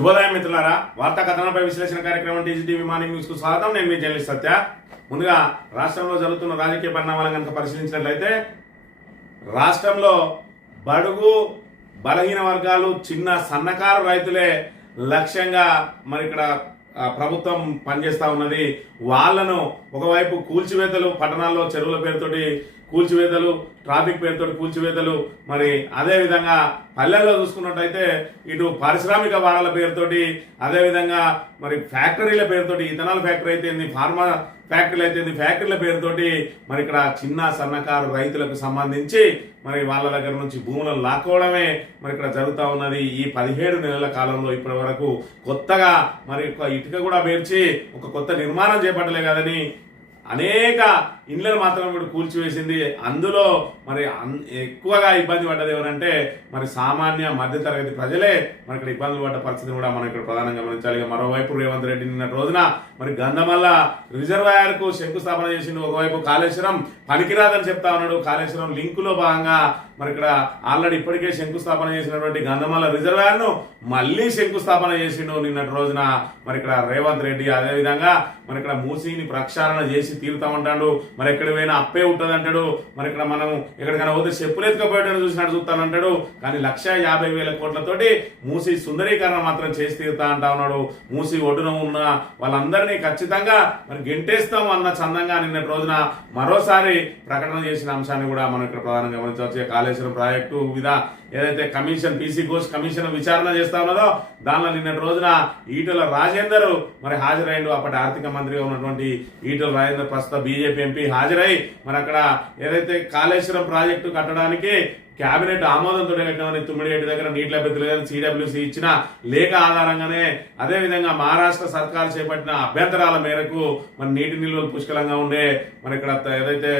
శుభోదయం మిత్రులారా, వార్తా కథనంపై విశ్లేషణ కార్యక్రమం టీజీటీవీ మార్నింగ్ న్యూస్ కు స్వాగతం. నేను మీ జర్నలిస్ట్ సత్య. ముందుగా రాష్ట్రంలో జరుగుతున్న రాజకీయ పరిణామాలను కనుక పరిశీలించినట్లయితే రాష్ట్రంలో బడుగు బలహీన వర్గాలు చిన్న సన్నకారు రైతులే లక్ష్యంగా మరి ఇక్కడ ప్రభుత్వం పనిచేస్తా ఉన్నది. వాళ్లను ఒకవైపు కూల్చివేతలు, పట్టణాల్లో చెరువుల పేరుతోటి కూల్చివేతలు, ట్రాఫిక్ పేరుతోటి కూల్చివేతలు, మరి అదేవిధంగా పల్లెల్లో చూసుకున్నట్టయితే ఇటు పారిశ్రామిక వాడల పేరుతోటి, అదేవిధంగా మరి ఫ్యాక్టరీల పేరుతోటి, ఇథనాల్ ఫ్యాక్టరీ అయితే ఫార్మా ఫ్యాక్టరీలు అయితే ఫ్యాక్టరీల పేరుతోటి మరి ఇక్కడ చిన్న సన్నకారు రైతులకు సంబంధించి మరి వాళ్ళ దగ్గర నుంచి భూములను లాక్కోవడమే మరి ఇక్కడ జరుగుతూ ఉన్నది. ఈ 17 నెలల కాలంలో ఇప్పటి వరకు కొత్తగా మరి ఇటుక కూడా పేర్చి ఒక కొత్త నిర్మాణం చేపట్టలే కదని అనేక ఇండ్లను మాత్రం ఇప్పుడు కూల్చివేసింది. అందులో మరి ఎక్కువగా ఇబ్బంది పడ్డది ఎవరంటే మరి సామాన్య మధ్యతరగతి ప్రజలే మరి ఇక్కడ ఇబ్బందులు పడ్డ పరిస్థితిని కూడా మనం ఇక్కడ ప్రధానంగా గమనించాలి. మరోవైపు రేవంత్ రెడ్డి నిన్న రోజున మరి గంధమల్ల రిజర్వాయర్ కు శంకుస్థాపన చేసిండు. ఒకవైపు కాళేశ్వరం పనికిరాదని చెప్తా ఉన్నాడు. కాళేశ్వరం లింకులో భాగంగా మరి ఇక్కడ ఆల్రెడీ ఇప్పటికే శంకుస్థాపన చేసినటువంటి గంధమల్ల రిజర్వాయర్ ను మళ్లీ శంకుస్థాపన చేసిండు నిన్నటి రోజున మరి ఇక్కడ రేవంత్ రెడ్డి. అదేవిధంగా మరి ఇక్కడ మూసీని ప్రక్షాళన చేసి తీరుతామంటాడు. మరి ఎక్కడ పోయినా అప్పే ఉంటుంది అంటాడు. మరి ఇక్కడ మనం ఎక్కడికైనా పోతే చెప్పులు ఎత్తుకపోయేటట్టు చూసినట్టు చూస్తానంటాడు. కానీ 1,50,000 కోట్లతోటి మూసీ సుందరీకరణ మాత్రం చేసి తీరుతా అంటా ఉన్నాడు. మూసీ ఒడ్డున ఉన్న వాళ్ళందరినీ ఖచ్చితంగా మరి గెంటేస్తాం అన్న చందంగా నిన్నటి రోజున మరోసారి ప్రకటన చేసిన అంశాన్ని కూడా మనం ఇక్కడ ప్రధానంగా గమనించవచ్చు. కాళేశ్వరం ప్రాజెక్టు మీద ఏదైతే కమిషన్ పీసీ కోర్స్ కమిషన్ విచారణ చేస్తా ఉన్నదో దానిలో నిన్నటి రోజున ఈటెల రాజేందర్ మరి హాజరైండు. అప్పటి ఆర్థిక మంత్రిగా ఉన్నటువంటి ఈటెల రాజేందర్ ప్రస్తుత బీజేపీ ఎంపీ హాజరై మరి అక్కడ ఏదైతే కాళేశ్వరం ప్రాజెక్టు కట్టడానికి కేబినెట్ ఆమోదంతో కట్టినామని తుమ్మిడిగడ్డ దగ్గర నీటి లభ్యతలు కానీ సిడబ్ల్యూసీ ఇచ్చిన లేఖ ఆధారంగానే అదేవిధంగా మహారాష్ట్ర సర్కారు చేపట్టిన అభ్యంతరాల మేరకు మరి నీటి నిల్వలు పుష్కలంగా ఉండే మరి ఇక్కడ ఏదైతే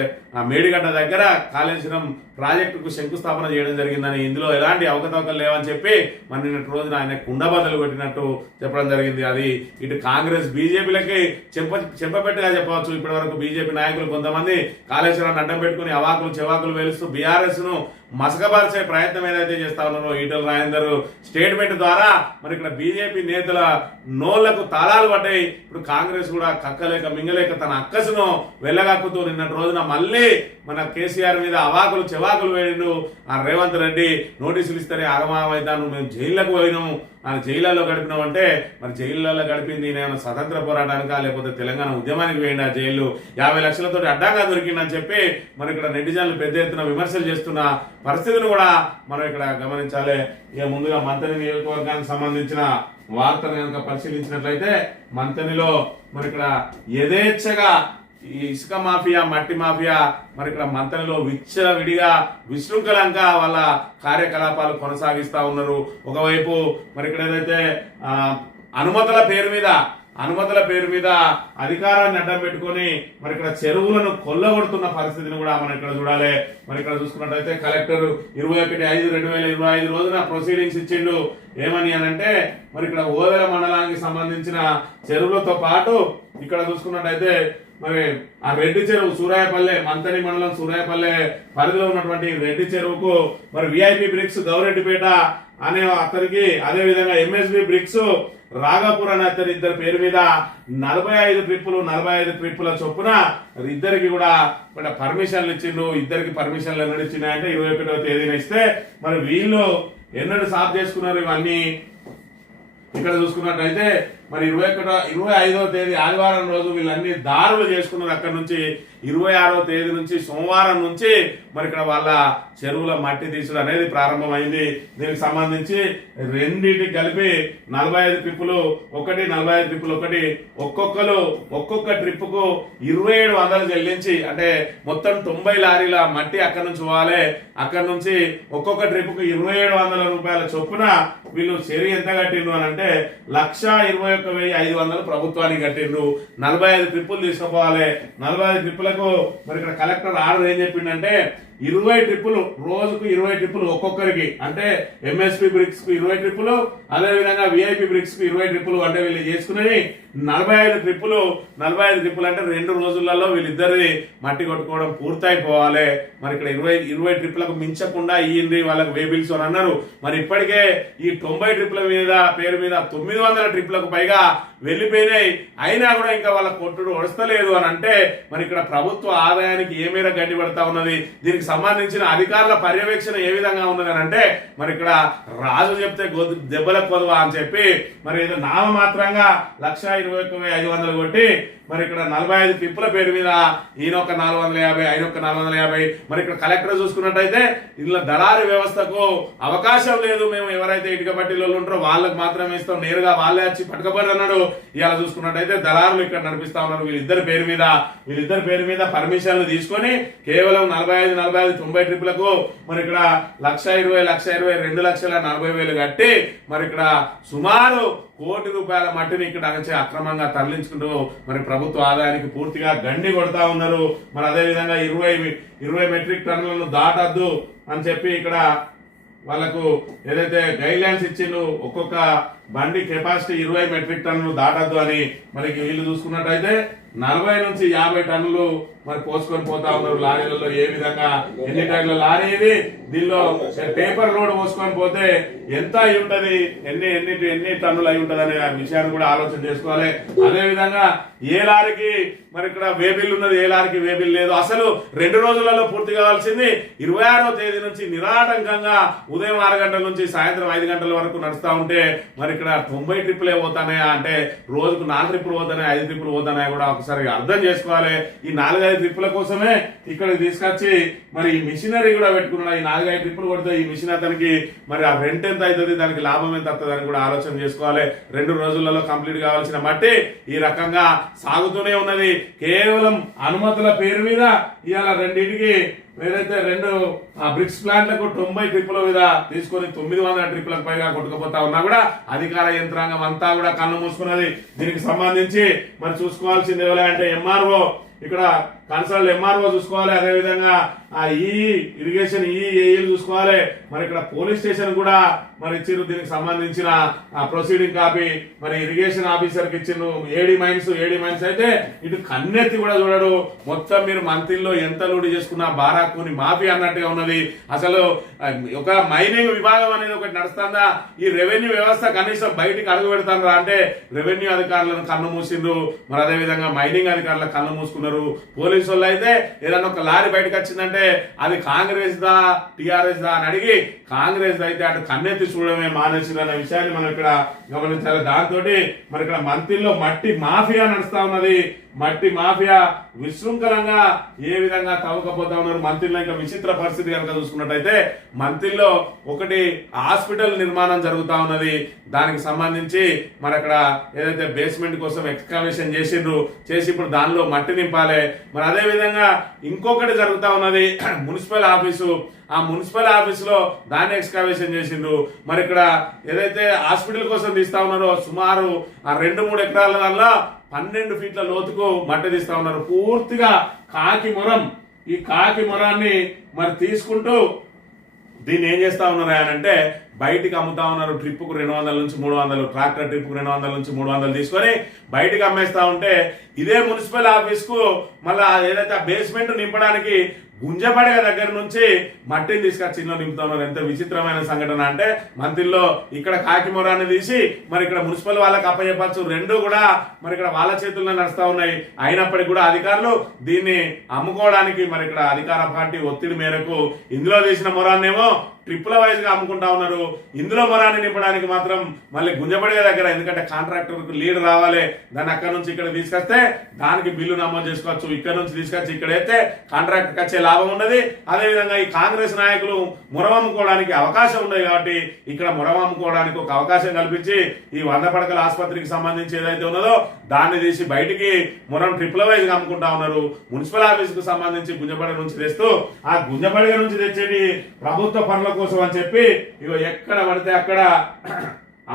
మేడిగడ్డ దగ్గర కాళేశ్వరం ప్రాజెక్టుకు శంకుస్థాపన చేయడం జరిగిందని, ఇందులో ఎలాంటి అవకతవకలు లేవని చెప్పి మరి నిన్నటి రోజున ఆయన కుండబద్దలు కొట్టినట్టు చెప్పడం జరిగింది. అది ఇటు కాంగ్రెస్ బీజేపీలకి చెప్పబెట్టుగా చెప్పవచ్చు. ఇప్పటి వరకు బీజేపీ నాయకులు కొంతమంది కాళేశ్వరాన్ని అడ్డం పెట్టుకుని అవాకులు చెవాకులు వేలుస్తూ బీఆర్ఎస్ ను మసకపరిచే ప్రయత్నం ఏదైతే చేస్తా ఉన్నారో ఈటెల రాజేందర్ స్టేట్మెంట్ ద్వారా మరి ఇక్కడ బీజేపీ నేతల నోళ్లకు తాళాలు పడ్డాయి. ఇప్పుడు కాంగ్రెస్ కూడా కక్కలేక మింగలేక తన అక్కసును వెళ్ళగాక్కుతూ నిన్నటి రోజున మళ్ళీ మన కేసీఆర్ మీద అవాకులు చెవాకులు వేయండు. ఆ రేవంత్ రెడ్డి నోటీసులు ఇస్తారే ఆగమాగమైతాను, మేము జైళ్లకు పోయినాము, ఆయన జైళ్లలో గడిపినామంటే మరి జైళ్లలో గడిపింది నేను స్వతంత్ర పోరాటానికా లేకపోతే తెలంగాణ ఉద్యమానికి వేయండి. ఆ జైలు 50 లక్షలతో అడ్డంగా దొరికిందని చెప్పి మరి ఇక్కడ నెటిజన్లు పెద్ద ఎత్తున విమర్శలు చేస్తున్న పరిస్థితిని కూడా మనం ఇక్కడ గమనించాలి. ఇక ముందుగా మంతని నియోజకవర్గానికి సంబంధించిన వార్తను కనుక పరిశీలించినట్లయితే మంతనిలో మరి ఇక్కడ యథేచ్ఛగా ఈ ఇసుక మాఫియా, మట్టి మాఫియా మరి ఇక్కడ మంతనిలో విచ్చలవిడిగా విశృంఖలంగా వాళ్ళ కార్యకలాపాలు కొనసాగిస్తా ఉన్నారు. ఒకవైపు మరి ఇక్కడ ఏదైతే అనుమతుల పేరు మీద అధికారాన్ని అడ్డం పెట్టుకుని మరి ఇక్కడ చెరువులను కొల్లగొడుతున్న పరిస్థితిని కూడా మనం ఇక్కడ చూడాలి. మరి ఇక్కడ చూసుకున్నట్టయితే కలెక్టర్ 21/5/2025 రోజున ప్రొసీడింగ్స్ ఇచ్చిండు. ఏమని అనంటే మరి ఇక్కడ ఓదెల మండలానికి సంబంధించిన చెరువులతో పాటు ఇక్కడ చూసుకున్నట్టయితే మరి ఆ రెడ్డి చెరువు సూరాయపల్లె, మంతని మండలం సూరాయపల్లె పరిధిలో ఉన్నటువంటి రెడ్డి చెరువుకు మరి విఐపి బ్రిక్స్ గౌరెడ్డిపేట అనే అతనికి, అదే విధంగా ఎంఎస్బి బ్రిక్స్ రాఘాపూర్ అనే అతని ఇద్దరి పేరు మీద 45 ట్రిప్పుల చొప్పున ఇద్దరికి కూడా పర్మిషన్లు ఇచ్చిండు. ఇద్దరికి పర్మిషన్లు ఎన్నడు ఇచ్చినాయంటే 21వ తేదీన ఇస్తే మరి వీళ్ళు ఎన్నడు సాఫ్ చేసుకున్నారు ఇవన్నీ ఇక్కడ చూసుకున్నట్టయితే మరి 25వ తేదీ ఆదివారం రోజు వీళ్ళన్ని దారులు చేసుకున్నారు. అక్కడ నుంచి 26వ తేదీ నుంచి సోమవారం నుంచి మరి ఇక్కడ వాళ్ళ చెరువుల మట్టి తీసుడు అనేది ప్రారంభమైంది. దీనికి సంబంధించి రెండింటికి కలిపి 45 ట్రిప్పులు ఒకటి, 45 ట్రిప్పులు ఒకటి, ఒక్కొక్క ట్రిప్ కు 2700 చెల్లించి అంటే మొత్తం 90 లారీల మట్టి అక్కడ నుంచి పోవాలి. అక్కడ నుంచి ఒక్కొక్క ట్రిప్ కు 2700 రూపాయల చొప్పున వీళ్ళు చెరి ఎంత కట్టిండ్రు అని అంటే 1,21,500 ప్రభుత్వానికి కట్టిండ్రు. 45 ట్రిప్పులు తీసుకుపోవాలి. 45 ట్రిప్పులకు మరి ఇక్కడ కలెక్టర్ ఆర్డర్ ఏం చెప్పిండంటే 20 ట్రిప్పులు, రోజుకు 20 ట్రిప్పులు ఒక్కొక్కరికి, అంటే ఎంఎస్పి బ్రిక్స్ కు 20 ట్రిప్పులు, అదేవిధంగా విఐపి బ్రిక్స్ కు 20 ట్రిప్పులు, అంటే వీళ్ళు చేసుకునేవి 45 ట్రిప్పులు. 45 ట్రిప్పులు అంటే 2 రోజులలో వీళ్ళిద్దరి మట్టి కొట్టుకోవడం పూర్తయిపోవాలి. మరి ఇక్కడ 20 ట్రిప్పులకు మించకుండా ఇయ్యండి వాళ్ళకి వేబిల్స్ అని అన్నారు. మరి ఇప్పటికే ఈ 90 ట్రిప్పుల పేరు మీద 900 ట్రిప్పులకు పైగా వెళ్ళిపోయినాయి. అయినా కూడా ఇంకా వాళ్ళ కొట్టుడు ఒడస్తలేదు అని అంటే మరి ఇక్కడ ప్రభుత్వ ఆదాయానికి ఏ మేర గడ్డి పడతా ఉన్నది, దీనికి సంబంధించిన అధికారుల పర్యవేక్షణ ఏ విధంగా ఉన్నది అని అంటే మరి ఇక్కడ రాజు చెప్తే దెబ్బలకు కొదవా అని చెప్పి మరి ఏదో నామమాత్రంగా 1,21,500 కొట్టి మరి ఇక్కడ 45 ట్రిప్పుల పేరు మీద ఈయనొక్క 450, ఆయనొక్క 450. మరి ఇక్కడ కలెక్టర్ చూసుకున్నట్టయితే ఇలా దళారీ వ్యవస్థకు అవకాశం లేదు, మేము ఎవరైతే ఇటుక బట్టీలో ఉంటారో వాళ్ళకి మాత్రమే ఇస్తాం, నేరుగా వాళ్ళే వచ్చి పట్టుకపోయి అన్నాడు. ఇలా చూసుకున్నట్టయితే దళారులు ఇక్కడ నడిపిస్తా ఉన్నారు. వీళ్ళిద్దరి పేరు మీద పర్మిషన్లు తీసుకొని కేవలం 45, 90 ట్రిప్పులకు మరి ఇక్కడ 1,20,20, 2,40,000 కట్టి మరి ఇక్కడ సుమారు ₹1 కోటి మట్టిని ఇక్కడ అక్రమంగా తరలించుకుంటూ మరి ప్రభుత్వ ఆదాయానికి పూర్తిగా గండి కొడతా ఉన్నారు. మరి అదేవిధంగా 20 మెట్రిక్ టన్నులను దాటద్దు అని చెప్పి ఇక్కడ వాళ్ళకు ఏదైతే గైడ్ లైన్స్ ఇచ్చిండ్రు, ఒక్కొక్క బండి కెపాసిటీ 20 మెట్రిక్ టన్నులు దాటద్దు అని. మరి వీళ్ళు చూసుకున్నట్టయితే 40 నుంచి 50 టన్నులు మరి పోసుకొని పోతా ఉన్నారు లారీలలో. ఏ విధంగా ఎన్ని టన్నుల లారీ ఇది, దీనిలో పేపర్ లోడ్ పోసుకొని పోతే ఎంత అయి ఉంటది, ఎన్ని టన్నులు అయి ఉంటది అనే విషయాన్ని కూడా ఆలోచన చేసుకోవాలి. అదే విధంగా ఏ లారీకి మరి ఇక్కడ వేబిల్ ఉన్నది, ఏ లారీకి వేబిల్ లేదు. అసలు 2 రోజులలో పూర్తి కావాల్సింది 26వ తేదీ నుంచి నిరాటంకంగా ఉదయం 6 గంటల నుంచి సాయంత్రం 5 గంటల వరకు నడుస్తా ఉంటే మరి ఇక్కడ 90 ట్రిప్పులే పోతానాయా అంటే రోజుకు 4 ట్రిప్పులు పోతానాయి, 5 ట్రిప్పులు పోతానాయా కూడా ఒకసారి అర్థం చేసుకోవాలి. ఈ 4-5 ట్రిప్పుల కోసమే ఇక్కడికి తీసుకొచ్చి మరి ఈ మిషనరీ కూడా పెట్టుకున్నాడు. ఈ 4-5 ట్రిప్పులు కొడితే ఈ మిషన్ అతనికి మరి ఆ రెంట్ ఎంత అవుతుంది, దానికి లాభం ఎంత వస్తుంది అని కూడా ఆలోచన చేసుకోవాలి. 2 రోజులలో కంప్లీట్ కావాల్సిన మట్టి ఈ రకంగా సాగుతూనే ఉన్నది. కేవలం అనుమతుల పేరు మీద ఇవాళ రెండింటికి ఏదైతే 2 బ్రిక్స్ ప్లాంట్లకు 90 ట్రిప్పుల మీద తీసుకొని 900 ట్రిప్పులకు పైగా కొట్టుకుపోతా ఉన్నా కూడా అధికార యంత్రాంగం అంతా కూడా కన్ను మూసుకున్నది. దీనికి సంబంధించి మరి చూసుకోవాల్సింది ఎవరు అంటే ఎంఆర్ఓ, ఇక్కడ కన్సల్ట్ ఎంఆర్ఓ చూసుకోవాలి. అదేవిధంగా ఈ ఇరిగేషన్ ఏఈలు చూసుకోవాలి. మరి ఇక్కడ పోలీస్ స్టేషన్ కూడా మరి ఇచ్చిర్రు. దీనికి సంబంధించిన ప్రొసీడింగ్ కాపీ మరి ఇరిగేషన్ ఆఫీసర్ కి ఇచ్చిండ్రు. ఏడీ మైన్స్ అయితే ఇటు కన్నెత్తి కూడా చూడడు. మొత్తం మీరు మంత్రిలో ఎంత లూడి చేసుకున్నా బారాకుని మాఫీ అన్నట్టుగా ఉన్నది. అసలు ఒక మైనింగ్ విభాగం అనేది ఒకటి నడుస్తుందా, ఈ రెవెన్యూ వ్యవస్థ కనీసం బయటికి అడుగు పెడతారా అంటే రెవెన్యూ అధికారులను కన్ను మూసిండ్రు. మరి అదే విధంగా మైనింగ్ అధికారులకు కన్ను మూసుకున్నారు. పోలీసు వాళ్ళు అయితే ఏదన్నా ఒక లారీ బయటకు వచ్చిందంటే అది కాంగ్రెస్ దా టిఆర్ఎస్ దా అని అడిగి కాంగ్రెస్ అయితే అటు కన్నెత్తి చూడమే మానేసింది అన్న విషయాన్ని మనం ఇక్కడ గమనించాలి. దాంతో మరి ఇక్కడ మంత్రిలో మట్టి మాఫియా నడుస్తా ఉన్నది. మట్టి మాఫియా విశృంఖలంగా ఏ విధంగా తవ్వకపోతా ఉన్నారు. మంత్రిలో ఇంకా విచిత్ర పరిస్థితి కనుక చూసుకున్నట్టయితే మంత్రిలో ఒకటి హాస్పిటల్ నిర్మాణం జరుగుతా ఉన్నది. దానికి సంబంధించి మరి అక్కడ ఏదైతే బేస్మెంట్ కోసం ఎక్స్కవేషన్ చేసి ఇప్పుడు దానిలో మట్టి నింపాలి. మరి అదే విధంగా ఇంకొకటి జరుగుతా ఉన్నది మున్సిపల్ ఆఫీసు. ఆ మున్సిపల్ ఆఫీసులో దాన్ని ఎక్స్కవేషన్ చేసిండ్రు. మరి ఇక్కడ ఏదైతే హాస్పిటల్ కోసం తీస్తా ఉన్నారో సుమారు ఆ 2-3 ఎకరాల దానిలో 12 ఫీట్ల లోతుకు మట్టి తీస్తా ఉన్నారు. పూర్తిగా కాకి మొరం. ఈ కాకి మొరాన్ని మరి తీసుకుంటూ దీన్ని ఏం చేస్తా ఉన్నారు అంటే బయటికి అమ్ముతా ఉన్నారు. ట్రిప్పుకు 200 నుంచి 300, ట్రాక్టర్ ట్రిప్పుకు 200 నుంచి 300 తీసుకొని బయటికి అమ్మేస్తా ఉంటే ఇదే మున్సిపల్ ఆఫీస్ కు మళ్ళా ఏదైతే బేస్మెంట్ నింపడానికి గుంజపడగ దగ్గర నుంచి మట్టిని తీసుకొచ్చి ఇంట్లో నింపుతా ఉన్నారు. ఎంత విచిత్రమైన సంఘటన అంటే మంత్రిలో ఇక్కడ కాకి మొరాన్ని తీసి మరి ఇక్కడ మున్సిపల్ వాళ్ళకి అప్పచెప్పచ్చు. 2 కూడా మరి ఇక్కడ వాళ్ళ చేతుల్లో నడుస్తా ఉన్నాయి. అయినప్పటికీ కూడా అధికారులు దీన్ని అమ్ముకోవడానికి మరి ఇక్కడ అధికార పార్టీ ఒత్తిడి మేరకు ఇందులో తీసిన మొరాన్నేమో ట్రిప్పుల వైజ్ గా అమ్ముకుంటా ఉన్నారు. ఇందులో మొరాన్ని నింపడానికి మాత్రం మళ్ళీ గుంజపడిగే దగ్గర, ఎందుకంటే కాంట్రాక్టర్ లీడ్ రావాలి, దాన్ని అక్కడ నుంచి ఇక్కడ తీసుకొస్తే దానికి బిల్లు నమోదు చేసుకోవచ్చు. ఇక్కడ నుంచి తీసుకొచ్చి ఇక్కడైతే కాంట్రాక్టర్ వచ్చే లాభం ఉన్నది. అదేవిధంగా ఈ కాంగ్రెస్ నాయకులు మొరం అమ్ముకోవడానికి అవకాశం ఉండదు కాబట్టి ఇక్కడ మొరం అమ్ముకోవడానికి ఒక అవకాశం కల్పించి ఈ 100 పడకల ఆసుపత్రికి సంబంధించి ఏదైతే ఉన్నదో దాన్ని తీసి బయటికి మొరం ట్రిప్పుల వైజ్ గా అమ్ముకుంటా ఉన్నారు. మున్సిపల్ ఆఫీస్ కు సంబంధించి గుంజపడిగ నుంచి తెస్తూ ఆ గుంజపడిగ నుంచి తెచ్చేది ప్రభుత్వ పనుల కోసం అని చెప్పి ఇగో ఎక్కడ పడితే అక్కడ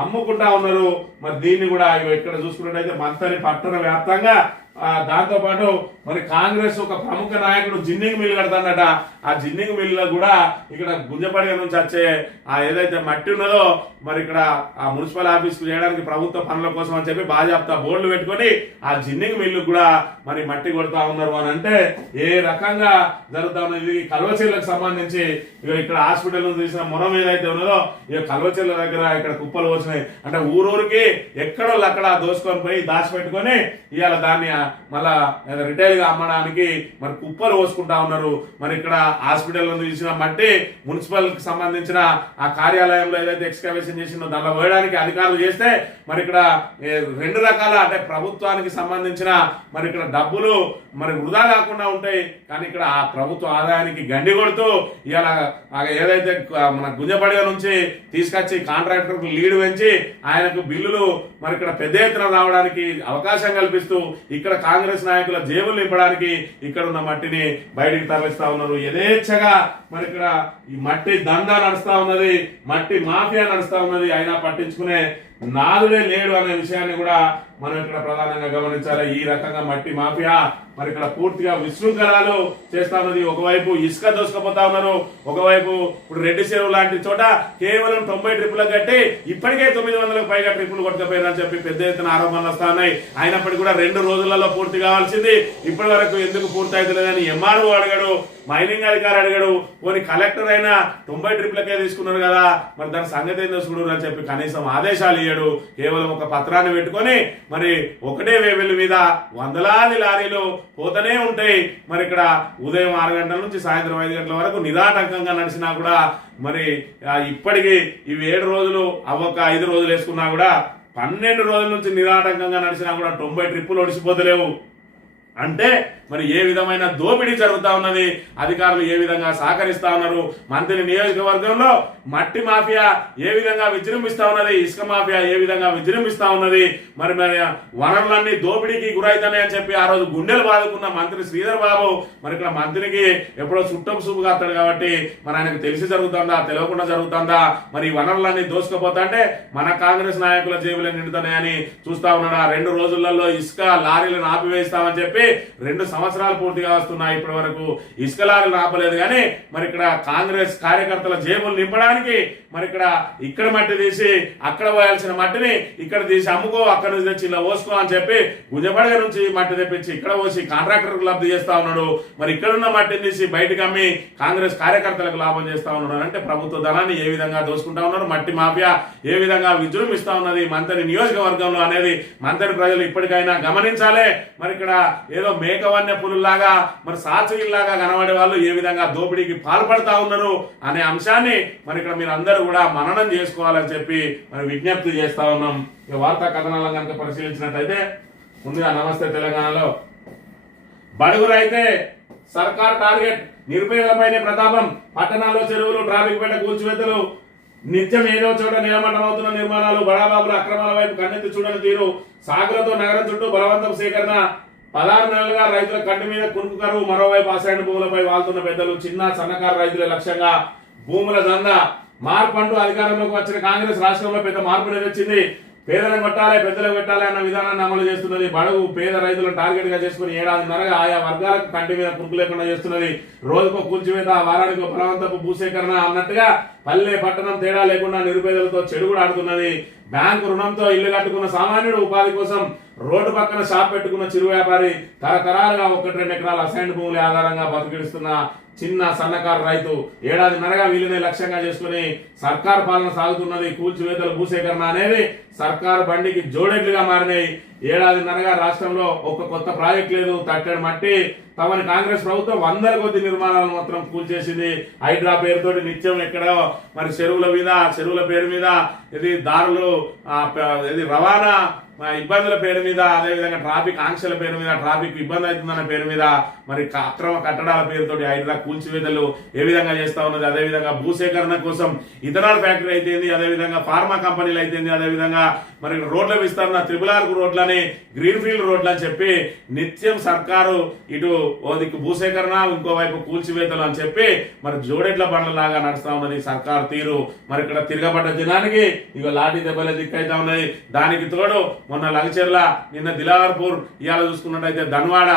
అమ్ముకుంటా ఉన్నారు. మరి దీన్ని కూడా ఇక్కడ చూసుకున్నట్టయితే మంత్రి పట్టణ వ్యాప్తంగా దాంతో పాటు మరి కాంగ్రెస్ ఒక ప్రముఖ నాయకుడు జిన్నింగ్ మిల్ కడతాడట. ఆ జిన్నింగ్ మిల్ లో కూడా ఇక్కడ గుంజపడిగ నుంచి వచ్చే ఆ ఏదైతే మట్టి ఉన్నదో మరి ఇక్కడ ఆ మున్సిపల్ ఆఫీస్ చేయడానికి ప్రభుత్వ పనుల కోసం అని చెప్పి బాజాప్తా బోర్డులు పెట్టుకొని ఆ జిన్నింగ్ మిల్లు కూడా మరి మట్టి కొడతా ఉన్నారు అని అంటే ఏ రకంగా జరుగుతా ఉన్నది. ఇది కల్వచెర్లకు సంబంధించి ఇక్కడ హాస్పిటల్ తీసిన మొరం ఏదైతే ఉన్నదో ఇక కల్వచెర్ల దగ్గర ఇక్కడ కుప్పలు వచ్చినాయి అంటే ఊరూరికి ఎక్కడో అక్కడ దోసుకొని పోయి దాచిపెట్టుకొని ఇవాళ దాన్ని మళ్ళా రిటైల్ గా అమ్మడానికి మరి కుప్పలు పోసుకుంటా ఉన్నారు. మరి ఇక్కడ హాస్పిటల్ తీసిన మట్టి మున్సిపల్ కి సంబంధించిన ఆ కార్యాలయంలో ఏదైతే ఎక్స్కవేషన్ చేసిందో దానిలో పోయడానికి అధికారులు చేస్తే మరి ఇక్కడ రెండు రకాల అంటే ప్రభుత్వానికి సంబంధించిన మరి ఇక్కడ డబ్బులు మరి వృధా కాకుండా ఉంటాయి కానీ ఇక్కడ ఆ ప్రభుత్వ ఆదాయానికి గండి కొడుతూ ఇవాళ ఏదైతే మన గుంజపడిగ నుంచి తీసుకొచ్చి కాంట్రాక్టర్ లీడ్ పెంచి ఆయనకు బిల్లులు మరి ఇక్కడ పెద్ద ఎత్తున రావడానికి అవకాశం కల్పిస్తూ ఇక్కడ కాంగ్రెస్ నాయకుల జేబులు నింపడానికి ఇక్కడ ఉన్న మట్టిని బయటికి తరలిస్తా ఉన్నారు. యథేచ్ఛగా మరి ఇక్కడ ఈ మట్టి దందా నడుస్తా ఉన్నది, మట్టి మాఫియా నడుస్తా ఉన్నది. అయినా పట్టించుకునే నాదుడే లేడు అనే విషయాన్ని కూడా మనం ఇక్కడ ప్రధానంగా గమనించాలి. ఈ రకంగా మట్టి మాఫియా మరి ఇక్కడ పూర్తిగా విశృంఖలాలు చేస్తా ఉన్నది. ఒకవైపు ఇసుక దోసుకపోతా ఉన్నారు, ఒకవైపు ఇప్పుడు రెడ్డి చెరువు లాంటి చోట కేవలం 90 ట్రిప్పులకు కట్టి ఇప్పటికే 900కు పైగా ట్రిప్పులు కొట్టుకపోయారని చెప్పి పెద్ద ఎత్తున ఆరోపణలు వస్తా ఉన్నాయి. అయినప్పటికీ కూడా 2 రోజులలో పూర్తి కావాల్సింది ఇప్పటి వరకు ఎందుకు పూర్తి అవుతలేదని ఎంఆర్ఓ అడిగాడు, మైనింగ్ అధికారి అడిగాడు, పోనీ కలెక్టర్ అయినా 90 ట్రిప్లకే తీసుకున్నారు కదా మరి దాని సంగతి ఏందో చూడు అని చెప్పి కనీసం ఆదేశాలు ఇయ్యడు. కేవలం ఒక పత్రాన్ని పెట్టుకొని మరి ఒకటే వేవెల్లి మీద వందలాది లారీలు పోతూనే ఉంటాయి. మరి ఇక్కడ ఉదయం 6 గంటల నుంచి సాయంత్రం 5 గంటల వరకు నిరాటంకంగా నడిచినా కూడా మరి ఇప్పటికీ ఇవి 7 రోజులు అవ్వక 5 రోజులు వేసుకున్నా కూడా 12 రోజుల నుంచి నిరాటంకంగా నడిచినా కూడా 90 ట్రిప్పులు ఒడిసిపోతలేవు. అంటే మరి ఏ విధమైన దోపిడీ జరుగుతా ఉన్నది, అధికారులు ఏ విధంగా సహకరిస్తా ఉన్నారు, మంత్రి నియోజకవర్గంలో మట్టి మాఫియా ఏ విధంగా విజృంభిస్తా ఉన్నది, ఇసుక మాఫియా ఏ విధంగా విజృంభిస్తా ఉన్నది, మరి మరి వనరులన్నీ దోపిడీకి గురైతానే అని చెప్పి ఆ రోజు గుండెలు బాదుకున్న మంత్రి శ్రీధర్ బాబు మరి ఇక్కడ మంత్రికి ఎప్పుడో చుట్టం సూపుగా వస్తాడు కాబట్టి మరి ఆయనకు తెలిసి జరుగుతుందా తెలియకుండా జరుగుతుందా, మరి వనరులన్నీ దోసుకుపోతా అంటే మన కాంగ్రెస్ నాయకుల జేబులు నిండుతున్నాయని చూస్తా ఉన్నాడు. ఆ 2 రోజులలో ఇసుక లారీలను ఆపివేస్తామని చెప్పి 2 సంవత్సరాలు పూర్తిగా వస్తున్నాయి. ఇప్పటి వరకు ఇసుక లారీలు ఆపలేదు కానీ మరి ఇక్కడ కాంగ్రెస్ కార్యకర్తల జేబులు నింపడానికి మరి ఇక్కడ మట్టి తీసి అక్కడ పోయాల్సిన మట్టిని ఇక్కడ తీసి అమ్ముకో, అక్కడ నుంచి తెచ్చి ఇలా పోసుకో అని చెప్పి గుంజపడిగ నుంచి మట్టి తెప్పించి ఇక్కడ పోసి కాంట్రాక్టర్కు లబ్ధి చేస్తా ఉన్నాడు. మరి ఇక్కడున్న మట్టిని తీసి బయటకు అమ్మి కాంగ్రెస్ కార్యకర్తలకు లాభం చేస్తా ఉన్నాడు. అంటే ప్రభుత్వ ధనాన్ని ఏ విధంగా దోసుకుంటా ఉన్నారు, మట్టి మాఫియా ఏ విధంగా విజృంభిస్తా ఉన్నది మంత్రి నియోజకవర్గంలో అనేది మంత్రి ప్రజలు ఇప్పటికైనా గమనించాలి. మరి ఇక్కడ ఏదో మేకవన్య పులులాగా మరి సాచులాగా కనబడే వాళ్ళు ఏ విధంగా దోపిడీకి పాల్పడతా ఉన్నారు అనే అంశాన్ని మరి ఇక్కడ మీరు అందరూ కూడా మననం చేసుకోవాలని చెప్పి మరి విజ్ఞప్తి చేస్తా ఉన్నాం. ఈ వార్తా కథనాలను కనుక పరిశీలించినట్లయితే ముందుగా నమస్తే తెలంగాణలో బడుగు రైతే సర్కార్ టార్గెట్, నిరుపేదలపైనే ప్రతాపం, పట్టణాల్లో చెరువులు ట్రాఫిక్ పేట కూల్చివేతలు, నిత్యం ఏదో చోట నిలమట్టమవుతున్న నిర్మాణాలు, బడాబాబుల అక్రమాల వైపు కన్నెత్తి చూడని తీరు, సాగులతో నగరం చుట్టూ బలవంతం సేకరణ, 16 నెలలుగా రైతుల కంటి మీద కునుకు కరువు, మరోవైపు అసైన్ భూములపై వాళ్తున్న పెద్దలు, చిన్న సన్నకారు రైతుల లక్ష్యంగా భూముల దందా, మార్పు అంటూ అధికారంలోకి వచ్చిన కాంగ్రెస్ రాష్ట్రంలో పెద్ద మార్పుని తెచ్చింది. పేదలను కొట్టాలి పెద్దలకు పెట్టాలి అన్న విధానాన్ని అమలు చేస్తున్నది. బడుగు పేద రైతులను టార్గెట్ గా చేసుకుని ఏడాదిన్నరగా ఆయా వర్గాలకు కంటి మీద కునుకు లేకుండా చేస్తున్నది. రోజుకో కూల్చివేత, వారానికి బలవంతపు భూసేకరణ అన్నట్టుగా పల్లె పట్టణం తేడా లేకుండా నిరుపేదలతో చెడుగుడు ఆడుతున్నది. బ్యాంకు రుణంతో ఇల్లు కట్టుకున్న సామాన్యుడు ఉపాధి కోసం రోడ్డు పక్కన షాప్ పెట్టుకున్న చిరు వ్యాపారి, తరతరాలుగా 1-2 ఎకరాల అసైన్ భూముల ఆధారంగా బతికిస్తున్న చిన్న సన్నకారు రైతు ఏడాదిన్నరగా వీళ్ళనే లక్ష్యంగా చేసుకుని సర్కారు పాలన సాగుతున్నది. కూల్చివేతలు, భూసేకరణ అనేది సర్కారు బండికి జోడెడ్లుగా మారినాయి. ఏడాదిన్నరగా రాష్ట్రంలో ఒక కొత్త ప్రాజెక్ట్ లేదు. తట్టెడు మట్టి తమని కాంగ్రెస్ ప్రభుత్వం 100 కొద్ది నిర్మాణాలను మాత్రం కూల్చేసింది. హైడ్రా పేరుతోటి నిత్యం ఎక్కడో మరి చెరువుల పేరు మీద ఇది దారులు ఇది రవాణా ఇబ్బందుల పేరు మీద, అదేవిధంగా ట్రాఫిక్ ఆంక్షల పేరు మీద, ట్రాఫిక్ ఇబ్బంది అవుతుందన్న పేరు మీద మరి అక్రమ కట్టడాల పేరుతోటి హైడ్రా కూల్చివేతలు ఏ విధంగా చేస్తా ఉన్నది. అదేవిధంగా భూసేకరణ కోసం ఇథనాల్ ఫ్యాక్టరీ అయితేంది, అదేవిధంగా ఫార్మా కంపెనీలు అయితేంది, అదేవిధంగా మరి రోడ్ల విస్తరణ, త్రిబులార్కు రోడ్లని, గ్రీన్ ఫీల్డ్ రోడ్లు అని చెప్పి నిత్యం సర్కారు ఇటు ఓ దిక్కు భూసేకరణ, ఇంకోవైపు కూల్చివేతలు అని చెప్పి మరి జోడెడ్ల బండ్లలాగా నడుస్తా ఉన్నది సర్కారు తీరు. మరి ఇక్కడ తిరగబడ్డ జనానికి ఇక లాఠీ దెబ్బలే దిక్కైతా ఉన్నది. దానికి తోడు మొన్న లగచెర్ల, నిన్న దిలావర్పూర్, ఇవాళ చూసుకున్నట్టయితే ధన్వాడ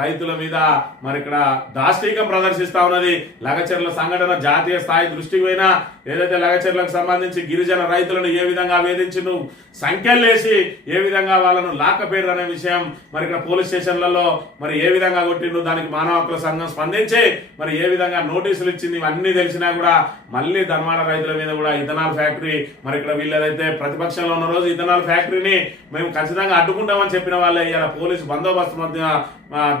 రైతుల మీద మరి ఇక్కడ దాష్టీకం ప్రదర్శిస్తా ఉన్నది. లగచెర్ల సంఘటన జాతీయ స్థాయి దృష్టికి పోయినా ఏదైతే లగచెర్లకు సంబంధించి గిరిజన రైతులను ఏ విధంగా వేధించిండు, సంఖ్యలేసి ఏ విధంగా వాళ్ళను లాక్కపోయారు అనే విషయం మరి ఇక్కడ పోలీస్ స్టేషన్లలో మరి ఏ విధంగా కొట్టిండు, దానికి మానవ హక్కుల సంఘం స్పందించి మరి ఏ విధంగా నోటీసులు ఇచ్చింది, ఇవన్నీ తెలిసినా కూడా మళ్ళీ ధన్వాడ రైతుల మీద కూడా ఇథనాల్ ఫ్యాక్టరీ మరి ఇక్కడ వీళ్ళదైతే ప్రతిపక్షంలో ఉన్న రోజు ఇథనాల్ ఫ్యాక్టరీని మేము ఖచ్చితంగా అడ్డుకుంటామని చెప్పిన వాళ్ళే ఇలా పోలీసు బందోబస్తు మధ్య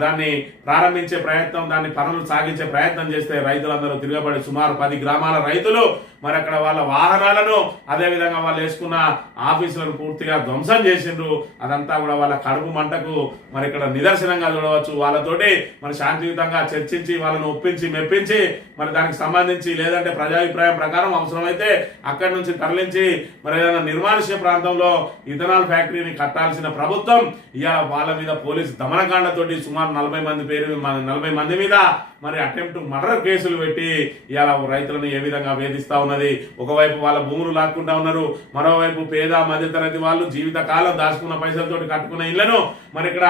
దాన్ని ప్రారంభించే ప్రయత్నం, దాన్ని పనులు సాగించే ప్రయత్నం చేస్తే రైతులందరూ తిరగబడి సుమారు 10 గ్రామాల రైతులు మరి అక్కడ వాళ్ళ వాహనాలను అదే విధంగా వాళ్ళు వేసుకున్న ఆఫీసులను పూర్తిగా ధ్వంసం చేసిండ్రు. అదంతా కూడా వాళ్ళ కడుపు మంటకు మరి ఇక్కడ నిదర్శనంగా చూడవచ్చు. వాళ్ళతోటి మరి శాంతియుతంగా చర్చించి వాళ్ళను ఒప్పించి మెప్పించి మరి దానికి సంబంధించి లేదంటే ప్రజాభిప్రాయం ప్రకారం అవసరమైతే అక్కడి నుంచి తరలించి మరి ఏదైనా నిర్మానుష్య ప్రాంతంలో ఇథనాల్ ఫ్యాక్టరీని కట్టాల్సిన ప్రభుత్వం ఇవాళ వాళ్ళ మీద పోలీసు దమనకాండతోటి సుమారు 40 మంది మీద మరి అటెంప్ట్ మర్డర్ కేసులు పెట్టి ఇవాళ రైతులను ఏ విధంగా వేధిస్తా ఉన్నది. ఒకవైపు వాళ్ళ భూములు లాక్కుంటా ఉన్నారు, మరోవైపు పేద మధ్యతరగతి వాళ్ళు జీవితకాలం దాచుకున్న పైసలతోటి కట్టుకున్న ఇళ్లను మరి ఇక్కడ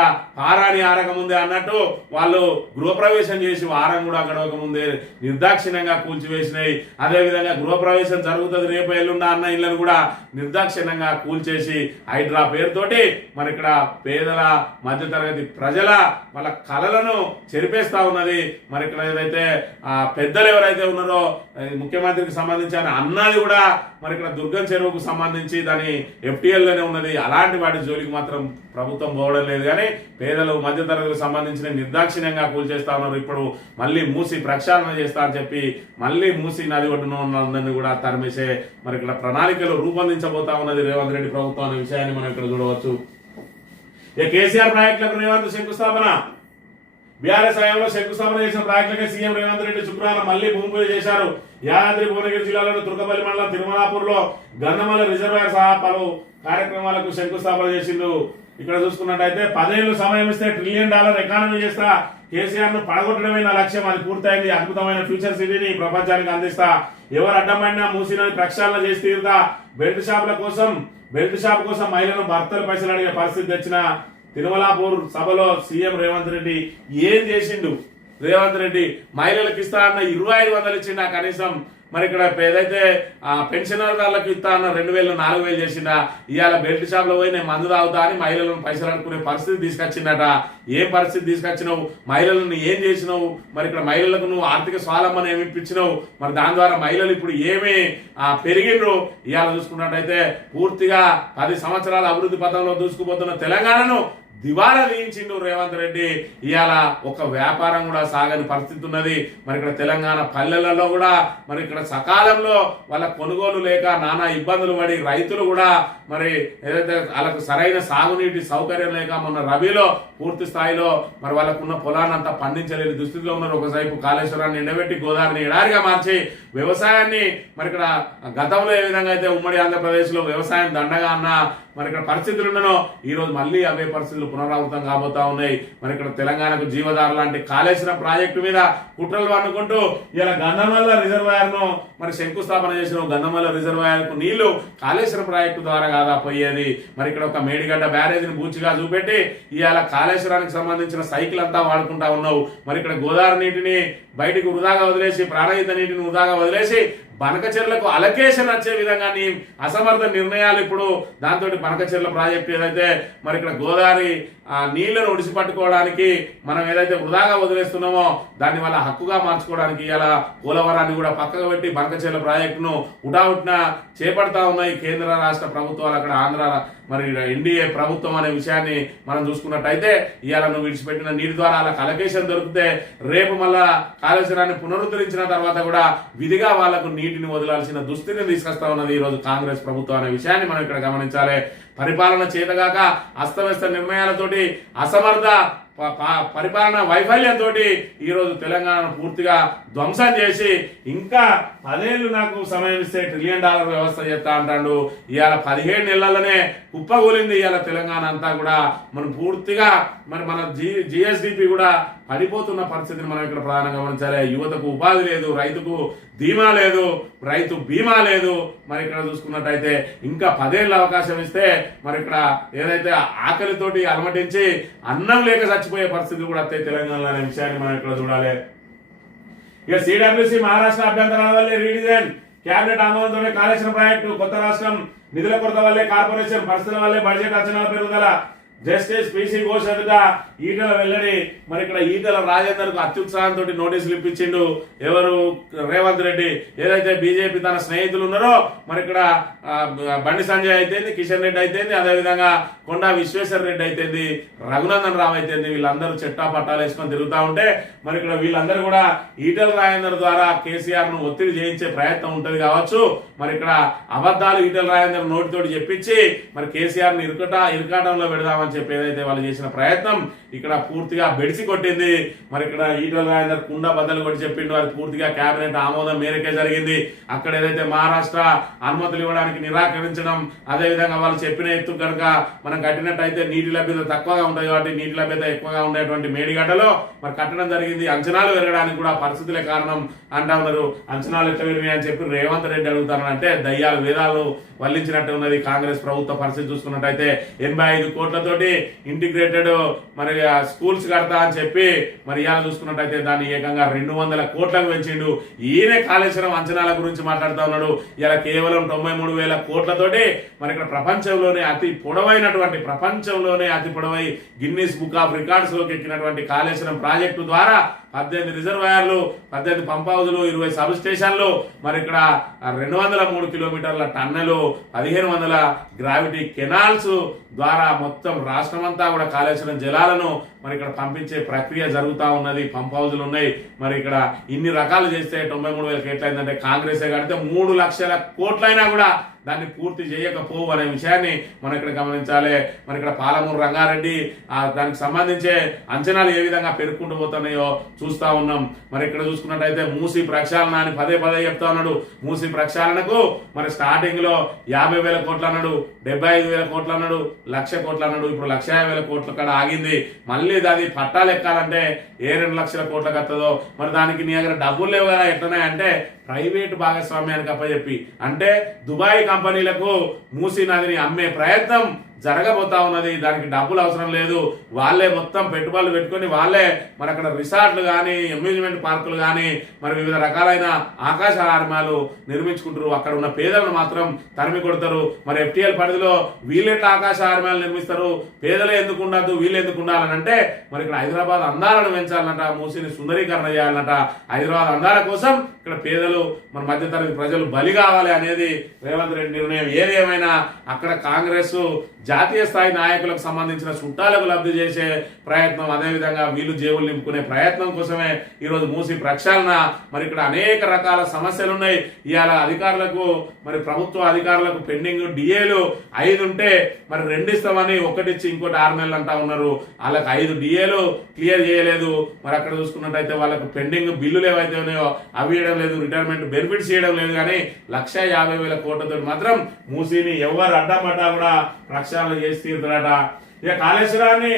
ఆరాని ఆరక ముందే అన్నట్టు వాళ్ళు గృహప్రవేశం చేసి వారం కూడా గడవక ముందే నిర్దాక్షిణ్యంగా కూల్చివేసినాయి. అదేవిధంగా గృహప్రవేశం జరుగుతుంది రేపు ఎల్లుండా అన్న ఇళ్లను కూడా నిర్దాక్షిణ్యంగా కూల్చేసి హైడ్రా పేరుతోటి మరి ఇక్కడ పేదల మధ్యతరగతి ప్రజల వాళ్ళ కళలను చెరిపేస్తా ఉన్నది. మరి ఇక్కడ ఏదైతే పెద్దలు ఎవరైతే ఉన్నారో ముఖ్యమంత్రికి సంబంధించి అన్నది కూడా మరి ఇక్కడ దుర్గం చెరువుకు సంబంధించి దాని FTL లోనే ఉన్నది. అలాంటి వాటి జోలికి మాత్రం ప్రభుత్వం పోవడం లేదు. కానీ పేదలు మధ్యతరగతికి సంబంధించిన నిర్దాక్షిణ్యంగా కూల్చేస్తా ఉన్నారు. ఇప్పుడు మళ్ళీ మూసి ప్రక్షాళన చేస్తా అని చెప్పి మళ్ళీ మూసి నది ఒడ్డున ఉన్నందరినీ కూడా తరిమేసే మరి ఇక్కడ ప్రణాళికలు రూపొందించబోతా ఉన్నది రేవంత్ రెడ్డి ప్రభుత్వం అనే విషయాన్ని మనం ఇక్కడ చూడవచ్చు. కేసీఆర్ ప్రాజెక్టులకు రేవంత్ శంకుస్థాపన. బీఆర్ఎస్ హయాంలో శంకుస్థాపన చేసిన ప్రాజెక్టులకే సీఎం రేవంత్ రెడ్డి శుక్రవారం మళ్లీ భూమి పూజ చేశారు. యాదాద్రి భువనగిరి జిల్లాలోని తుర్కపల్లి మండలం తిరుమలాపూర్ లో గంధమల్ల రిజర్వాయర్ సహా పలు కార్యక్రమాలకు శంకుస్థాపన చేసిండు. ఇక్కడ చూసుకున్నట్టయితే 10 ఏళ్లు సమయం ఇస్తే $1 ట్రిలియన్ ఎకానమీ చేస్తా, కేసీఆర్ ను పడగొట్టడమే నా లక్ష్యం, అది పూర్తయింది, అద్భుతమైన ఫ్యూచర్ సిటీని ప్రపంచానికి అందిస్తా, ఎవరు అడ్డమైనా మూసినని ప్రక్షాళన చేసి తీరుతా, బెల్ట్ షాప్ కోసం మహిళలను భర్తలు పైసలు అడిగే పరిస్థితి తెచ్చిన తిరుమలాపూర్ సభలో సీఎం రేవంత్ రెడ్డి ఏం చేసిండు? రేవంత్ రెడ్డి మహిళలకు ఇస్తా అన్న 2500 ఇచ్చిండా కనీసం. మరి ఇక్కడ ఏదైతే పెన్షనర్లకు ఇస్తా అన్న 2000 4000 చేసిండా. ఇవాళ బెల్ట్ షాప్ లో పోయి నేను మందు తాగుతా అని మహిళలను పైసలు అనుకునే పరిస్థితి తీసుకొచ్చిందట. ఏ పరిస్థితి తీసుకొచ్చినావు? మహిళలను ఏం చేసినావు? మరి ఇక్కడ మహిళలకు నువ్వు ఆర్థిక స్వావలంబన ఏమి ఇప్పించినావు? మరి దాని ద్వారా మహిళలు ఇప్పుడు ఏమి పెరిగిండ్రు? ఇవాళ చూసుకున్నట్టయితే పూర్తిగా 10 సంవత్సరాల అభివృద్ధి పథంలో దూసుకుపోతున్న తెలంగాణను దివాలా తీయించిండు రేవంత్ రెడ్డి. ఇవాళ ఒక వ్యాపారం కూడా సాగని పరిస్థితి ఉన్నది. మరి ఇక్కడ తెలంగాణ పల్లెలలో కూడా మరి ఇక్కడ సకాలంలో వాళ్ళ కొనుగోలు లేక నానా ఇబ్బందులు పడి రైతులు కూడా మరి ఏదైతే వాళ్ళకు సరైన సాగునీటి సౌకర్యం లేక మొన్న రబీలో పూర్తి స్థాయిలో మరి వాళ్ళకున్న పొలాన్ని అంతా పండించలేని దుస్థితిలో ఉన్నారు. ఒకవైపు కాళేశ్వరాన్ని ఎండబెట్టి గోదావరిని ఎడారిగా మార్చి వ్యవసాయాన్ని మరి ఇక్కడ గతంలో ఏ విధంగా అయితే ఉమ్మడి ఆంధ్రప్రదేశ్ లో వ్యవసాయం దండగా అన్న మరి ఇక్కడ పరిస్థితులు ఉన్నానో ఈ రోజు మళ్ళీ అవే పరిస్థితులు పునరావృతం కాబోతా ఉన్నాయి. మరి ఇక్కడ తెలంగాణకు జీవధార లాంటి కాళేశ్వరం ప్రాజెక్టు మీద కుట్రలు అనుకుంటూ ఇలా గంధమల్ల రిజర్వాయర్ ను మరి శంకుస్థాపన చేసిన గంధమల్ల రిజర్వాయర్ కు నీళ్లు కాళేశ్వరం ప్రాజెక్టు ద్వారా కాదా పోయేది? మరి ఇక్కడ ఒక మేడిగడ్డ బ్యారేజ్ ని బూచిగా చూపెట్టి ఇవాళ కాళేశ్వరానికి సంబంధించిన సైకిల్ అంతా వాడుకుంటా ఉన్నావు. మరి ఇక్కడ గోదావరి నీటిని బయటికి వృధాగా వదిలేసి, ప్రాణహిత నీటిని వృధాగా వదిలేసి బనకచెర్లకు అలొకేషన్ వచ్చే విధంగా నీ అసమర్థ నిర్ణయాలు ఇప్పుడు దాంతో బనకచెర్ల ప్రాజెక్టు ఏదైతే మరి ఇక్కడ గోదావరి నీళ్లను ఒడిసి పట్టుకోవడానికి మనం ఏదైతే వృధాగా వదిలేస్తున్నామో దాన్ని వాళ్ళ హక్కుగా మార్చుకోవడానికి ఇలా పోలవరాన్ని కూడా పక్కకు పెట్టి బనకచెర్ల ప్రాజెక్టును ఉటావుట్న చేపడతా ఉన్నాయి కేంద్ర రాష్ట్ర ప్రభుత్వాలు. అక్కడ ఆంధ్ర మరి ఎన్డీఏ ప్రభుత్వం అనే విషయాన్ని మనం చూసుకున్నట్టయితే ఇవాళ నువ్వు విడిచిపెట్టిన నీటి ద్వారా వాళ్ళకి అలొకేషన్ దొరికితే రేపు మళ్ళా కాళేశ్వరాన్ని పునరుద్ధరించిన తర్వాత కూడా విధిగా వాళ్లకు నీటిని వదలాల్సిన దుస్థితిని తీసుకొస్తా ఉన్నది ఈ రోజు కాంగ్రెస్ ప్రభుత్వం అనే విషయాన్ని మనం ఇక్కడ గమనించాలి. పరిపాలన చేతగాక అస్తవ్యస్త నిర్ణయాలతోటి అసమర్థ పరిపాలన వైఫల్యంతో ఈరోజు తెలంగాణను పూర్తిగా ధ్వంసం చేసి ఇంకా 10 ఏళ్ళు నాకు సమయం ఇస్తే $1 ట్రిలియన్ వ్యవస్థ చేస్తా అంటాడు. ఇవాళ 17 నెలలనే కుప్పగూలింది ఇవాళ తెలంగాణ అంతా కూడా. మనం పూర్తిగా మన జిఎస్డిపి కూడా పడిపోతున్న పరిస్థితిని మనం ఇక్కడ ప్రధానంగా గమనించాలి. యువతకు ఉపాధి లేదు, రైతుకు ధీమా లేదు, రైతు బీమా లేదు. మరి ఇక్కడ చూసుకున్నట్టయితే ఇంకా 10 ఏళ్ళ అవకాశం ఇస్తే మరి ఇక్కడ ఏదైతే ఆకలితోటి అలమటించి అన్నం లేక చచ్చిపోయే పరిస్థితులు కూడా వస్తాయి తెలంగాణలో అనే విషయాన్ని మనం ఇక్కడ చూడాలి. ఇక సిడబ్ల్యూసి మహారాష్ట్ర అభ్యంతరాల వల్లే రీడిజైన్, క్యాబినెట్ ఆమోదంతోనే కాళేశ్వరం ప్రాజెక్టు, కొత్త రాష్ట్రం నిధుల కొరత వల్లే కార్పొరేషన్, పరిస్థితుల వల్లే బడ్జెట్ అంచనాల పెరుగుదల, జస్టిస్ పిసి ఘోష్ ఎదుట ఈటల వెల్లడి. మరి ఇక్కడ ఈటల రాజేందర్ కు అత్యుత్సాహంతో నోటీసులు ఇప్పించిండు ఎవరు, రేవంత్ రెడ్డి. ఏదైతే బీజేపీ తన స్నేహితులు ఉన్నారో మరి ఇక్కడ బండి సంజయ్ అయితేంది, కిషన్ రెడ్డి అయితేంది, అదేవిధంగా కొండా విశ్వేశ్వర రెడ్డి అయితేంది, రఘునందన్ రావు అయితేంది, వీళ్ళందరూ చెట్టా పట్టాలు వేసుకొని తిరుగుతూ ఉంటే మరి ఇక్కడ వీళ్ళందరూ కూడా ఈటల రాజేందర్ ద్వారా కేసీఆర్ ను ఒత్తిడి చేయించే ప్రయత్నం ఉంటది కావచ్చు. మరి ఇక్కడ అబద్ధాలు ఈటల రాజేందర్ నోటితోటి చెప్పించి మరి కేసీఆర్ ని ఇరకాటంలో పెడదామని చెప్పి ఏదైతే వాళ్ళు చేసిన ప్రయత్నం ఇక్కడ పూర్తిగా బెడిసి కొట్టింది. మరి ఇక్కడ ఈటల రాజేందర్ కుండ బద్దలు కొట్టి చెప్పిండు, అది పూర్తిగా కేబినెట్ ఆమోదం మేరకే జరిగింది. అక్కడ ఏదైతే మహారాష్ట్ర అనుమతులు ఇవ్వడానికి నిరాకరించడం, అదేవిధంగా వాళ్ళు చెప్పిన ఎత్తు కనుక మనం కట్టినట్టయితే నీటి లభ్యత తక్కువగా ఉంటుంది కాబట్టి నీటి లభ్యత ఎక్కువగా ఉండేటువంటి మేడిగడ్డలో మరి కట్టడం జరిగింది. అంచనాలు పెరగడానికి కూడా పరిస్థితులే కారణం అంటా ఉన్నారు. అంచనాలు ఎట్లా పెరిగినాయి అని చెప్పి రేవంత్ రెడ్డి అడుగుతానంటే దయ్యాలు వేదాలు వల్లించినట్టు ఉన్నది కాంగ్రెస్ ప్రభుత్వ పరిస్థితి చూసుకున్నట్టయితే. 85 కోట్లతోటి ఇంటిగ్రేటెడ్ మరి స్కూల్స్ కడతా అని చెప్పి మరి ఇవాళ చూసుకున్నట్టయితే దాన్ని ఏకంగా 200 కోట్లకు పెంచిండు. ఈయనే కాళేశ్వరం అంచనాల గురించి మాట్లాడుతూ ఉన్నాడు. ఇలా కేవలం 93,000 కోట్లతోటి మరి ఇక్కడ ప్రపంచంలోనే అతి పొడవై గిన్నీస్ బుక్ ఆఫ్ రికార్డ్స్ లోకి ఎక్కినటువంటి కాళేశ్వరం ప్రాజెక్టు ద్వారా 18 రిజర్వాయర్లు, 18 పంప్ హౌజులు, 20 సబ్ స్టేషన్లు, మరి ఇక్కడ 203 కిలోమీటర్ల టన్నెలు, 1500 గ్రావిటీ కెనాల్స్ ద్వారా మొత్తం రాష్ట్రమంతా కూడా కాళేశ్వరం జలాలను మరి ఇక్కడ పంపించే ప్రక్రియ జరుగుతూ ఉన్నది. పంప్ హౌజులు ఉన్నాయి. మరి ఇక్కడ ఇన్ని రకాలు చేస్తే 93,000 కోట్లయిందంటే కాంగ్రెసే కడితే 3 లక్షల కోట్లైనా కూడా దాన్ని పూర్తి చేయకపోవు అనే విషయాన్ని మనం ఇక్కడ గమనించాలి. మరి ఇక్కడ పాలమూరు రంగారెడ్డి దానికి సంబంధించే అంచనాలు ఏ విధంగా పెరుగుకుంటూ పోతున్నాయో చూస్తా ఉన్నాం. మరి ఇక్కడ చూసుకున్నట్టయితే మూసీ ప్రక్షాళన అని పదే చెప్తా ఉన్నాడు. మూసీ ప్రక్షాళనకు మరి స్టార్టింగ్ లో 50,000 కోట్లు అన్నాడు, 75,000 కోట్లు అన్నాడు, 1,00,000 కోట్లు అన్నాడు. ఇప్పుడు 1,50,000 కోట్ల కాడ ఆగింది. మళ్ళీ అది పట్టాలు ఎక్కాలంటే ఏ 2 లక్షల కోట్లకు వస్తుందో. మరి దానికి నీ దగ్గర డబ్బులు లేవు కదా ఎట్లనే అంటే ప్రైవేటు భాగస్వామ్యానికి అప్పచెప్పి అంటే దుబాయ్ కంపెనీలకు మూసీ నదిని అమ్మే ప్రయత్నం జరగబోతా ఉన్నది. దానికి డబ్బులు అవసరం లేదు. వాళ్ళే మొత్తం పెట్టుబడులు పెట్టుకొని వాళ్ళే మరి అక్కడ రిసార్ట్లు కానీ, అమ్యూజ్మెంట్ పార్కులు కానీ, మరి వివిధ రకాలైన ఆకాశ ఆర్మాలు నిర్మించుకుంటారు. అక్కడ ఉన్న పేదలను మాత్రం తరిమి కొడతారు. మరి ఎఫ్టీఎల్ పరిధిలో వీళ్ళెట్లా ఆకాశ ఆర్మాలు నిర్మిస్తారు? పేదలే ఎందుకు ఉండద్దు, వీళ్ళు ఎందుకు ఉండాలని అంటే మరి ఇక్కడ హైదరాబాద్ అందాలను పెంచాలన్నట, మూసీని సుందరీకరణ చేయాలన్నట. హైదరాబాద్ అందాల కోసం ఇక్కడ పేదలు మన మధ్యతరగతి ప్రజలు బలి కావాలి అనేది రేవంత్ రెడ్డి నిర్ణయం. ఏదేమైనా అక్కడ కాంగ్రెస్ జాతీయ స్థాయి నాయకులకు సంబంధించిన చుట్టాలకు లబ్ధి చేసే ప్రయత్నం, అదేవిధంగా వీళ్ళు జేబులు నింపుకునే ప్రయత్నం కోసమే ఈరోజు మూసి ప్రక్షాళన. మరి ఇక్కడ అనేక రకాల సమస్యలు ఉన్నాయి. ఇవాళ అధికారులకు మరి ప్రభుత్వ అధికారులకు పెండింగ్ డిఏలు 5 ఉంటే మరి 2 ఇస్తామని 1 ఇచ్చి ఇంకోటి 6 నెలలు అంటా ఉన్నారు. వాళ్ళకి 5 డిఏలు క్లియర్ చేయలేదు. మరి అక్కడ చూసుకున్నట్టయితే వాళ్ళకు పెండింగ్ బిల్లులు ఏవైతే ఉన్నాయో అవి ఇవ్వడం లేదు, రిటైర్మెంట్ బెనిఫిట్స్ చేయడం లేదు. కానీ 1,50,000 కోట్లతో మాత్రం మూసీని ఎవరు అడ్డపడ్డా కూడా ప్రక్షాళన చేసి తీరుతారట. ఇక కాళేశ్వరాన్ని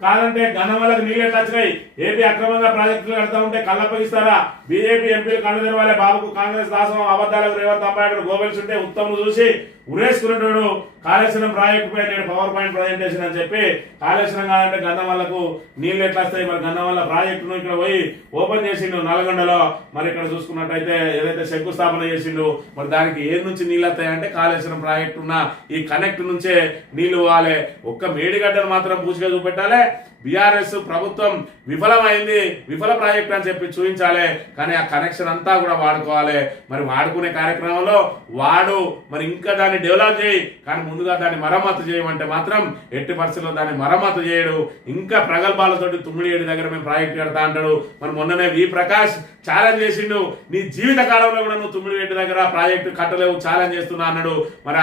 కాదంటే గన్నవలకు నీళ్ళు ఎట్లా వచ్చినాయి? ఏపీ అక్రమంగా ప్రాజెక్టులు కడతా ఉంటే కళ్ళప్పగిస్తారా? బీజేపీ ఎంపీలు కళ్ళు తెరవాలే. బాబుకు కాంగ్రెస్ దాసం, అబద్ధాలకు రేవంత్ అంబాయిడర్ గోబెల్స్ ఉంటే ఉత్తమ్ను చూసి ఉరేసుకున్నట్టు కాళేశ్వరం ప్రాజెక్టు పై నేను పవర్ పాయింట్ ప్రజెంటేషన్ అని చెప్పి కాళేశ్వరం కాదంటే గన్నవల్లకు నీళ్లు ఎట్లా వస్తాయి? మరి గన్నవల్ల ప్రాజెక్టును ఇక్కడ పోయి ఓపెన్ చేసిండు నల్గొండలో. మరి ఇక్కడ చూసుకున్నట్టయితే ఏదైతే శంకుస్థాపన చేసిండు మరి దానికి ఏ నుంచి నీళ్ళు వస్తాయంటే కాళేశ్వరం ప్రాజెక్టు ఉన్న ఈ కనెక్ట్ నుంచే నీళ్లు పోవాలి. ఒక్క మేడిగడ్డను మాత్రం పూచిగా చూపెట్టాలి. బీఆర్ఎస్ ప్రభుత్వం విఫలమైంది, విఫల ప్రాజెక్ట్ అని చెప్పి చూపించాలి. కానీ ఆ కనెక్షన్ అంతా కూడా వాడుకోవాలి. మరి వాడుకునే కార్యక్రమంలో వాడు మరి ఇంకా దాన్ని డెవలప్ చేయి, కానీ ముందుగా దాన్ని మరమ్మతు చేయమంటే మాత్రం ఎట్టి పరిస్థితుల్లో దాన్ని మరమ్మతు చేయడు. ఇంకా ప్రగల్భాలతోటి 9 దగ్గర మేము ప్రాజెక్ట్ కడతా అంటాడు. మరి మొన్ననే వి ప్రకాష్ ఛాలెంజ్ చేసిండు, నీ జీవిత కాలంలో కూడా నువ్వు 9 దగ్గర ప్రాజెక్టు కట్టలేవు ఛాలెంజ్ చేస్తున్నా అన్నాడు. మరి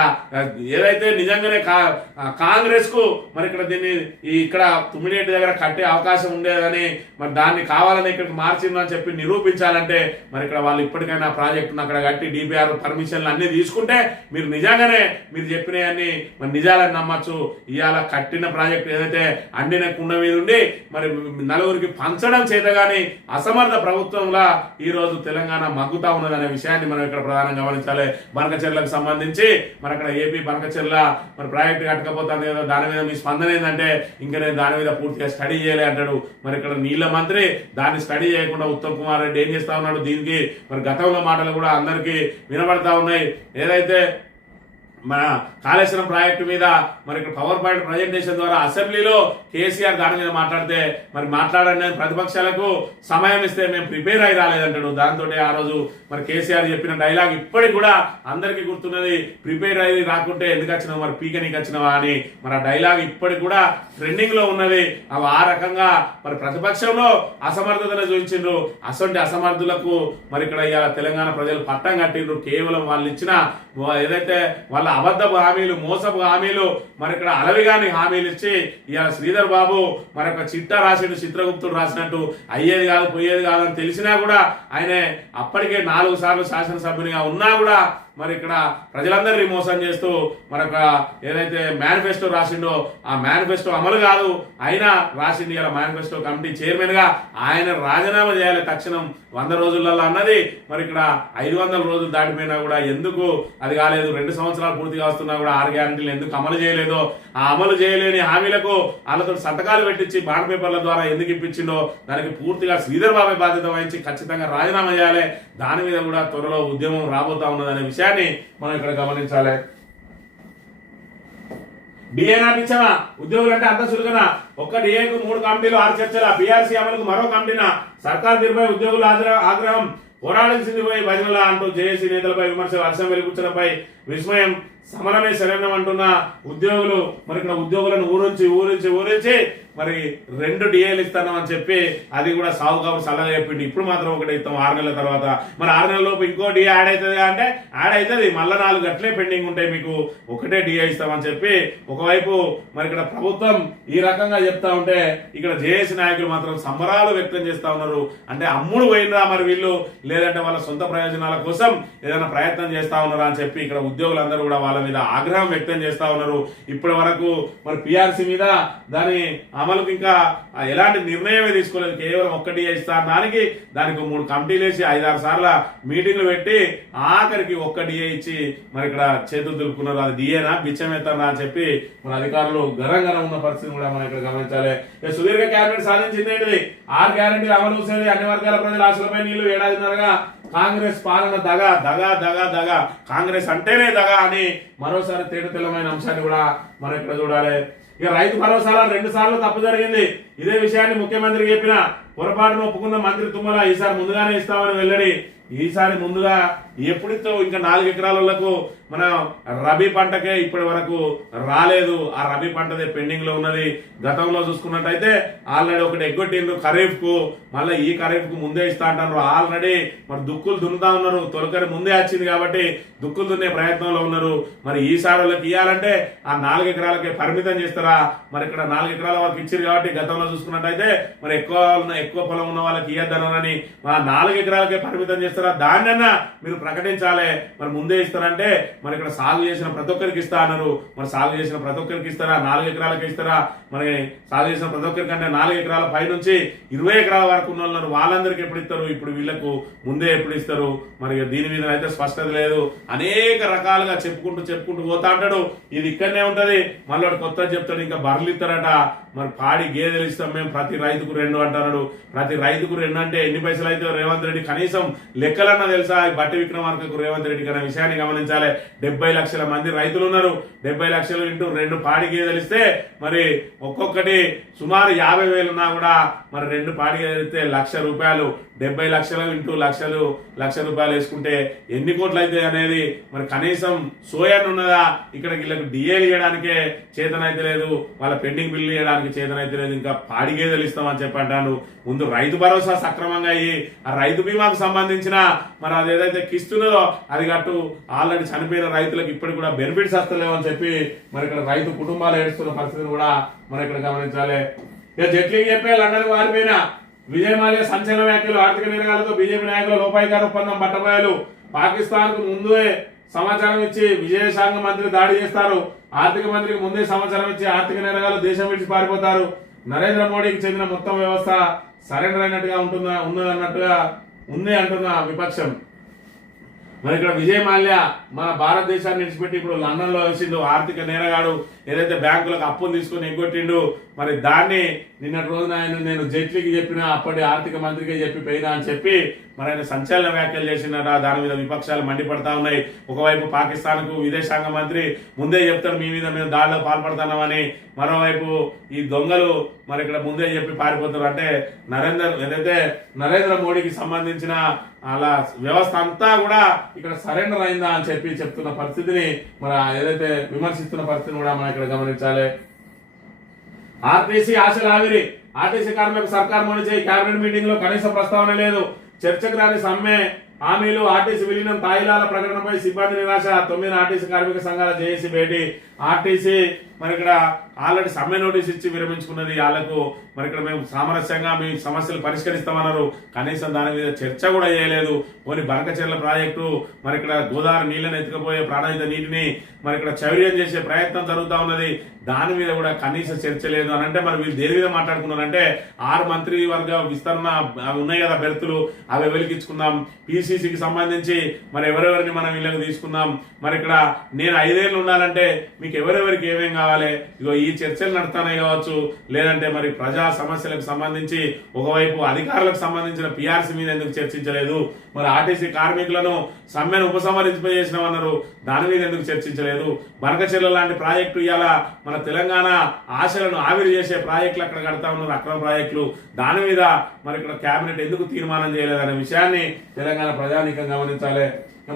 ఏదైతే నిజంగానే కాంగ్రెస్ కు మరి ఇక్కడ దీన్ని ఇక్కడ 9 దగ్గర కట్టే అవకాశం ఉండేదని మరి దాన్ని కావాలని ఇక్కడికి మార్చిందని చెప్పి నిరూపించాలంటే మరి ఇక్కడ వాళ్ళు ఇప్పటికైనా ప్రాజెక్టును అక్కడ కట్టి డిపిఆర్ పర్మిషన్లు అన్ని తీసుకుంటే మీరు నిజంగానే మీరు చెప్పినవన్నీ మరి నిజాలని నమ్మచ్చు. ఇవాళ కట్టిన ప్రాజెక్టు ఏదైతే అండిన కుండ మీద ఉండి మరి నలుగురికి పంచడం చేత గాని అసమర్థ ప్రభుత్వంలా ఈ రోజు తెలంగాణ మగ్గుతా ఉన్నదనే విషయాన్ని మనం ఇక్కడ ప్రధానంగా గమనించాలి. బనకచెర్లకు సంబంధించి మరి అక్కడ ఏపీ బనకచెర్ల మరి ప్రాజెక్టు కట్టకపోతుంది కదా, దాని మీద మీ స్పందన ఏంటంటే ఇంకా నేను దాని మీద పూర్తిగా స్టడీ చేయలే అంటాడు. మరి ఇక్కడ నీళ్ల మంత్రి దాన్ని స్టడీ చేయకుండా ఉత్తమ్ కుమార్ రెడ్డి ఏం చేస్తా ఉన్నాడు? దీనికి మరి గతంలో మాటలు కూడా అందరికీ వినబడతా ఉన్నాయి. ఏదైతే మన కాళేశ్వరం ప్రాజెక్టు మీద మరి ఇక్కడ పవర్ పాయింట్ ప్రజెంటేషన్ ద్వారా అసెంబ్లీలో కేసీఆర్ దాని మీద మాట్లాడితే మరి మాట్లాడండి ప్రతిపక్షాలకు సమయం ఇస్తే మేము ప్రిపేర్ అయి రాలేదంటాడు. దాంతో ఆ రోజు మరి కేసీఆర్ చెప్పిన డైలాగ్ ఇప్పటికి కూడా అందరికీ గుర్తున్నది. ప్రిపేర్ అయ్యి రాకుంటే ఎందుకు వచ్చినావు మరి పీకనీకి వచ్చినావా అని మరి ఆ డైలాగ్ ఇప్పటికి కూడా ట్రెండింగ్ లో ఉన్నది. అవి ఆ రకంగా మరి ప్రతిపక్షంలో అసమర్థతను చూపించిండ్రు. అసంటి అసమర్థులకు మరి ఇక్కడ ఇవాళ తెలంగాణ ప్రజలు పట్టం కట్టిండ్రు. కేవలం వాళ్ళు ఇచ్చిన ఏదైతే వాళ్ళ అబద్ధపు హామీలు, మోసపు హామీలు మరి ఇక్కడ అలవిగాని హామీలు ఇచ్చి ఇవాళ శ్రీధర్ బాబు మరి ఒక చిట్టా రాసిండు, చిత్రగుప్తుడు రాసినట్టు అయ్యేది కాదు పోయేది కాదని తెలిసినా కూడా ఆయన అప్పటికే 4 సార్లు శాసనసభ్యునిగా ఉన్నా కూడా మరి ఇక్కడ ప్రజలందరినీ మోసం చేస్తూ మరొక ఏదైతే మేనిఫెస్టో రాసిండో ఆ మేనిఫెస్టో అమలు కాదు అయినా రాసిండి. ఇలా మేనిఫెస్టో కమిటీ చైర్మన్ గా ఆయన రాజీనామా చేయాలి తక్షణం 100 రోజులలో అన్నది మరి ఇక్కడ 500 రోజులు దాటిపోయినా కూడా ఎందుకు అది కాలేదు? 2 సంవత్సరాలు పూర్తిగా వస్తున్నా కూడా 6 గ్యారంటీలు ఎందుకు అమలు చేయలేదో, ఆ అమలు చేయలేని హామీలకు వాళ్ళతో సంతకాలు పెట్టించి బాండ్ పేపర్ల ద్వారా ఎందుకు ఇప్పించిండో దానికి పూర్తిగా శ్రీధర్ బాబే బాధ్యత వహించి ఖచ్చితంగా రాజీనామా చేయాలి. దాని మీద కూడా త్వరలో ఉద్యమం రాబోతా ఉన్నదనే విషయాన్ని మనం ఇక్కడ గమనించాలి. డిఏ నాటించామా ఉద్యోగులు అంటే అంత సులుగనా? ఒక్క డిఏకు 3 కమిటీలు 6 చర్చల, పిఆర్సీ అమలుకు మరో కమిటీన, సర్కార్ తీరుపై ఉద్యోగుల ఆగ్రహం, పోరాడాల్సింది పోయి భజనల అంటూ జేఏసీ నేతలపై విమర్శ, వర్షం వెలుగుచ్చడంపై విస్మయం, సమరమే శరణం అంటున్న ఉద్యోగులు మరి ఇక్కడ ఉద్యోగులను ఊరించి మరి 2 డిఏలు ఇస్తాను అని చెప్పి అది కూడా సాగు కాబట్టి సలహా చెప్పింది. ఇప్పుడు మాత్రం ఒకటి ఇస్తాం 6 నెలల తర్వాత. మరి 6 నెలల లోపు ఇంకో డిఏ యాడ్ అవుతుంది అంటే యాడ్ అవుతుంది, మళ్ళీ 4 గట్లే పెండింగ్ ఉంటాయి, మీకు ఒకటే డిఏ ఇస్తామని చెప్పి ఒకవైపు మరి ఇక్కడ ప్రభుత్వం ఈ రకంగా చెప్తా ఉంటే ఇక్కడ జేఏసీ నాయకులు మాత్రం సంబరాలు వ్యక్తం చేస్తా ఉన్నారు. అంటే అమ్ముడు పోయినరా మరి వీళ్ళు, లేదంటే వాళ్ళ సొంత ప్రయోజనాల కోసం ఏదైనా ప్రయత్నం చేస్తా ఉన్నారా అని చెప్పి ఇక్కడ ఉద్యోగులందరూ కూడా వాళ్ళ మీద ఆగ్రహం వ్యక్తం చేస్తా ఉన్నారు. ఇప్పటి వరకు మరి పిఆర్సీ మీద దాని అమలుకి ఇంకా ఎలాంటి నిర్ణయమే తీసుకోలేదు. కేవలం ఒక్కటి ఇస్తారు, దానికి 3 కమిటీలు వేసి 5-6 సార్ల మీటింగ్లు పెట్టి ఆఖరికి ఒక్క డిఏ ఇచ్చి మరి ఇక్కడ చేతులు దులుపుకున్నారు. అది డిఏనా బిచ్చం ఎత్తారా అని చెప్పి మన అధికారులు గరంగా ఉన్న పరిస్థితిని కూడా మనం ఇక్కడ గమనించాలి. సుదీర్ఘ క్యాబినెట్ సాధించింది ఏంటిది? 6 గ్యారెంటీలు అమలు చూసేది, అన్ని వర్గాల ప్రజల ఆశలపై నీళ్లు, ఏడాదిన్నరగా కాంగ్రెస్ పాలన దగా దగా దగా దగా, కాంగ్రెస్ అంటేనే దగా అని మరోసారి తేటతెల్లమైన అంశాన్ని కూడా మనం ఇక్కడ చూడాలి. ఇక రైతు భరోసాలో 2 సార్లు తప్పు జరిగింది. ఇదే విషయాన్ని ముఖ్యమంత్రికి చెప్పిన పొరపాటును ఒప్పుకున్న మంత్రి తుమ్మల ఈసారి ముందుగానే ఇస్తామని వెల్లడి. ఈసారి ముందుగా ఎప్పుడితో ఇంకా 4 ఎకరాలకు మన రబీ పంటకే ఇప్పటి వరకు రాలేదు. ఆ రబీ పంటదే పెండింగ్ లో ఉన్నది. గతంలో చూసుకున్నట్టయితే ఆల్రెడీ ఒకటి ఎగ్గొట్టిండ్రు ఖరీఫ్ కు, మళ్ళీ ఈ ఖరీఫ్ కు ముందే ఇస్తా అంటారు. ఆల్రెడీ మరి దుక్కులు దున్నుతా ఉన్నారు. తొలకరి ముందే వచ్చింది కాబట్టి దుక్కులు దున్నే ప్రయత్నంలో ఉన్నారు. మరి ఈసారి వాళ్ళకి ఇవ్వాలంటే ఆ 4 ఎకరాలకే పరిమితం చేస్తారా? మరి ఇక్కడ 4 ఎకరాల వరకు ఇచ్చారు కాబట్టి గతంలో చూసుకున్నట్టయితే మరి ఎక్కువ పొలం ఉన్న వాళ్ళకి ఇవ్వద్దనని 4 ఎకరాలకే పరిమితం చేస్తారా? దాన్నన్నా మీరు ప్రకటించాలి. మరి ముందే ఇస్తారంటే మరి ఇక్కడ సాగు చేసిన ప్రతి ఒక్కరికి ఇస్తా అన్నారు. మరి సాగు చేసిన ప్రతి ఒక్కరికి ఇస్తారా? 4 ఎకరాలకి ఇస్తారా? మరి సాగు చేసిన ప్రతి ఒక్కరికి అంటే 4 ఎకరాల పై నుంచి 20 ఎకరాల వరకు ఉన్న వాళ్ళు వాళ్ళందరికీ ఎప్పుడు ఇస్తారు? ఇప్పుడు వీళ్ళకు ముందే ఎప్పుడు ఇస్తారు? మరి దీని మీద అయితే స్పష్టత లేదు. అనేక రకాలుగా చెప్పుకుంటూ పోతా అంటాడు. ఇది ఇక్కడనే ఉంటది. మళ్ళీ కొత్త చెప్తాడు ఇంకా బర్రెలు ఇస్తారట. మరి పాడి గేదెలు ఇస్తాం మేము, ప్రతి రైతుకు 2 అంటున్నాడు. ప్రతి రైతుకు 2 అంటే ఎన్ని పైసలు అయితే రేవంత్ రెడ్డి కనీసం లెక్కలన్నా తెలుసా? బట్టి విక్రమార్కకు రేవంత్ రెడ్డి అనే విషయాన్ని గమనించాలి. 70 లక్షల మంది రైతులు ఉన్నారు. 70 లక్షలు ఇంటూ 2 పాడి గేదెలు ఇస్తే మరి ఒక్కొక్కటి సుమారు 50,000 ఉన్నా కూడా మరి 2 పాడి గేదెలు ఇస్తే ₹1,00,000. 70 లక్షలు ఇంటూ ₹1,00,000 వేసుకుంటే ఎన్ని కోట్లు అయితే అనేది మరి కనీసం సోయాన్ని ఉన్నదా? ఇక్కడ వీళ్ళకి డిఏలు ఇవ్వడానికే చేతనైతే లేదు, వాళ్ళ పెండింగ్ బిల్లు ఇవ్వడానికి చేతనైతే లేదు, ఇంకా పాడి గేదెలు ఇస్తామని చెప్పి అంటాను. ముందు రైతు భరోసా సక్రమంగా అయ్యి ఆ రైతు బీమాకు సంబంధించిన మరి అది ఏదైతే కిస్తున్నదో అది కట్టు. ఆల్రెడీ చనిపోయిన రైతులకు ఇప్పటికి కూడా బెనిఫిట్స్ వస్తలేవు అని చెప్పి మరి ఇక్కడ రైతు కుటుంబాలు ఏడుస్తున్న పరిస్థితిని కూడా మనం ఇక్కడ గమనించాలి. ఇక జైట్లీకి చెప్పే లండన్ వారిపోయిన విజయ్ మాల్యా సంచలన వ్యాఖ్యలు, ఆర్థిక నేరగాలతో బీజేపీ నాయకుల లోపాయికార ఒప్పందం పట్టబోయాలు, పాకిస్తాన్ కు ముందే సమాచారం ఇచ్చి విదేశాంగ మంత్రి దాడి చేస్తారు, ఆర్థిక మంత్రికి ముందే సమాచారం ఇచ్చి ఆర్థిక నేరగాలు దేశం విడిచి పారిపోతారు, నరేంద్ర మోడీకి చెందిన మొత్తం వ్యవస్థ సరెండర్ అయినట్టుగా ఉన్నదన్నట్టుగా ఉంది అంటున్న విపక్షం. మరి ఇక్కడ విజయ్ మాల్యా మన భారతదేశాన్ని విడిచిపెట్టి ఇప్పుడు లండన్ లో వేసిండు. ఆర్థిక నేరగాడు ఏదైతే బ్యాంకులకు అప్పులు తీసుకొని ఎగ్గొట్టిండు, మరి దాన్ని నిన్నటి రోజున ఆయన నేను జైట్లీకి చెప్పిన అప్పటి ఆర్థిక మంత్రికి చెప్పి పోయినా అని చెప్పి మరి ఆయన సంచలన వ్యాఖ్యలు చేసినారా. దాని మీద విపక్షాలు మండిపడతా ఉన్నాయి. ఒకవైపు పాకిస్తాన్ కు విదేశాంగ మంత్రి ముందే చెప్తాడు మీ మీద మేము దాడిలో పాల్పడుతున్నామని, మరోవైపు ఈ దొంగలు మరి ఇక్కడ ముందే చెప్పి పారిపోతారు. అంటే నరేంద్ర మోడీకి సంబంధించిన అలా వ్యవస్థ అంతా కూడా ఇక్కడ సరెండర్ అయిందా అని చెప్పి చెప్తున్న పరిస్థితిని మరి ఏదైతే విమర్శిస్తున్న పరిస్థితిని కూడా మనం ఇక్కడ గమనించాలి. ఆర్టీసీ ఆశల ఆవిరి, ఆర్టీసీ కార్మికులకు సర్కార్ మోడీ చేయి, కేబినెట్ మీటింగ్ లో కనీస ప్రస్తావన లేదు, చర్చకు రాని సమ్మె హామీలు, ఆర్టీసీ విలీనం, తాయిలాల ప్రకటనపై సిబ్బంది నిరాశ, 9 ఆర్టీసీ కార్మిక సంఘాల జేఏసీ భేటీ. ఆర్టీసీ మరి ఇక్కడ ఆల్రెడీ సమ్మె నోటీస్ ఇచ్చి విరమించుకున్నది. వాళ్ళకు మరి ఇక్కడ మేము సామరస్యంగా మీ సమస్యలు పరిష్కరిస్తామన్నారు, కనీసం దాని మీద చర్చ కూడా చేయలేదు. పోనీ బనకచెర్ల ప్రాజెక్టు మరి ఇక్కడ గోదావరి నీళ్లను ఎత్తుకుపోయే ప్రాణహిత నీటిని మరి ఇక్కడ చౌర్యం చేసే ప్రయత్నం జరుగుతూ ఉన్నది, దాని మీద కూడా కనీస చర్చ లేదు అని అంటే మరి వీళ్ళు దేని మీద మాట్లాడుకున్నారంటే 6 మంత్రివర్గ విస్తరణ అవి ఉన్నాయి కదా బెర్తులు, అవి వెలికించుకుందాం, పిసిసికి సంబంధించి మరి ఎవరెవరిని మనం వీళ్ళకి తీసుకుందాం, మరి ఇక్కడ నేను 5 ఏళ్ళు ఉండాలంటే మీకు ఎవరెవరికి ఏమేం కావాలి, ఇగో ఈ చర్చలు నడుతున్నాయి కావచ్చు, లేదంటే మరి ప్రజా సమస్యలకు సంబంధించి ఒకవైపు అధికారులకు సంబంధించిన పిఆర్సీ మీద ఎందుకు చర్చించలేదు, మరి ఆర్టీసీ కార్మికులను సమ్మెను ఉపసంహరించిపోయేసినామన్నారు, దాని మీద ఎందుకు చర్చించలేదు, బనకచెర్ల లాంటి ప్రాజెక్టు ఇవాళ మన తెలంగాణ ఆశలను ఆవిరి చేసే ప్రాజెక్టులు అక్కడ కడతా ఉన్నారు, అక్రమ ప్రాజెక్టులు, దాని మీద మరి ఇక్కడ కేబినెట్ ఎందుకు తీర్మానం చేయలేదనే విషయాన్ని తెలంగాణ ప్రజానీకం గమనించాలి.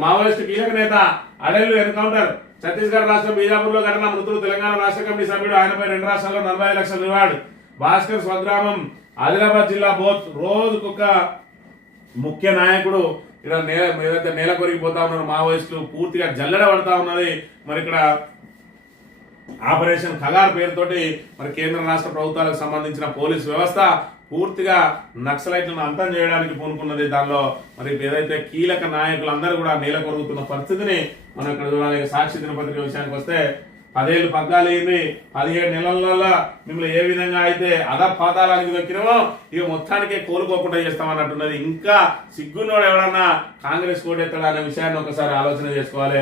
మావోయిస్టు కీలక నేత అడెల్లు ఎన్కౌంటర్, ఛత్తీస్గఢ్ రాష్ట్రం బీజాపూర్ లో ఘటన, మృతులు తెలంగాణ రాష్ట్ర కమిటీ సభ్యుడు, ఆయనపై 2 రాష్ట్రాల్లో 45 లక్షల రివార్డు. భాస్కర్ స్వగ్రామం ఆదిలాబాద్ జిల్లా బోత్, రోజుకొక ముఖ్య నాయకుడు ఇక్కడ ఏదైతే నేల కొరిగిపోతా ఉన్నారు మావోయిస్టులు, పూర్తిగా జల్లెడ పడతా ఉన్నది. మరి ఇక్కడ ఆపరేషన్ ఖగార్ పేరుతోటి మరి కేంద్ర రాష్ట్ర ప్రభుత్వాలకు సంబంధించిన పోలీస్ వ్యవస్థ పూర్తిగా నక్సలైట్లను అంతం చేయడానికి పూనుకున్నది. దానిలో మరి ఏదైతే కీలక నాయకులందరూ కూడా నేల కొరుగుతున్న పరిస్థితిని మనం ఇక్కడ చూడాలి. సాక్షి దినపత్రిక విషయానికి వస్తే 10 ఏళ్ళు పగ్గాలు 17 నెలలలో మిమ్మల్ని ఏ విధంగా అయితే పాతాళానికి దొక్కినామో ఇక మొత్తానికే కోలుకోకుండా చేస్తామన్నట్టున్నది. ఇంకా సిగ్గున్నోడు ఎవడన్నా కాంగ్రెస్ కోటెత్తాడా అనే విషయాన్ని ఒకసారి ఆలోచన చేసుకోవాలి.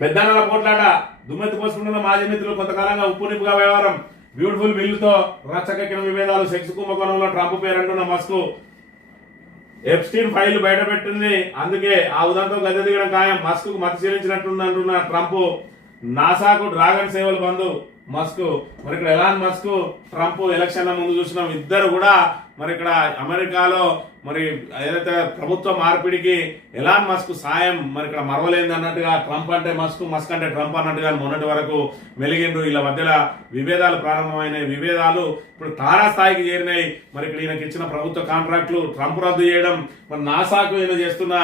పెద్దన్నల పోట్లాట, దుమ్మెత్తి పోసుకుంటున్న మాజీ మిత్రులు కొంతకాలంగా ఉప్పు నిప్పుగా వ్యవహారం, బ్యూటిఫుల్ బిల్లుతో రచ్చకెక్కిన విభేదాలు, సెక్స్ కుంభకోణంలో ట్రంప్ పేరంటున్న మస్క్, ఎప్స్టీన్ ఫైల్ బయట పెట్టింది, అందుకే ఆ ఉదంతో గద్దె దిగడం ఖాయం, మస్క్ కు మతి చెల్లించినట్టుందంటున్న ట్రంప్, నాసాకు డ్రాగన్ సేవలు బంధు మస్క్. మరి ఇక్కడ ఎలాన్ మస్క్ ట్రంప్ ఎలక్షన్ల ముందు చూసినాం, ఇద్దరు కూడా మరి ఇక్కడ అమెరికాలో మరి ఏదైతే ప్రభుత్వ మార్పిడికి ఎలాన్ మస్క్ సాయం మరి ఇక్కడ మరవలేంది అన్నట్టుగా, ట్రంప్ అంటే మస్క్, మస్క్ అంటే ట్రంప్ అన్నట్టుగా మొన్నటి వరకు మెలిగిండ్రు. వీళ్ళ మధ్యలో విభేదాలు ప్రారంభమైనాయి. విభేదాలు ఇప్పుడు తారా స్థాయికి చేరినాయి. మరి ఇక్కడ ఈయనకి ఇచ్చిన ప్రభుత్వ కాంట్రాక్టులు ట్రంప్ రద్దు చేయడం, మరి నాసాకు ఈయన చేస్తున్న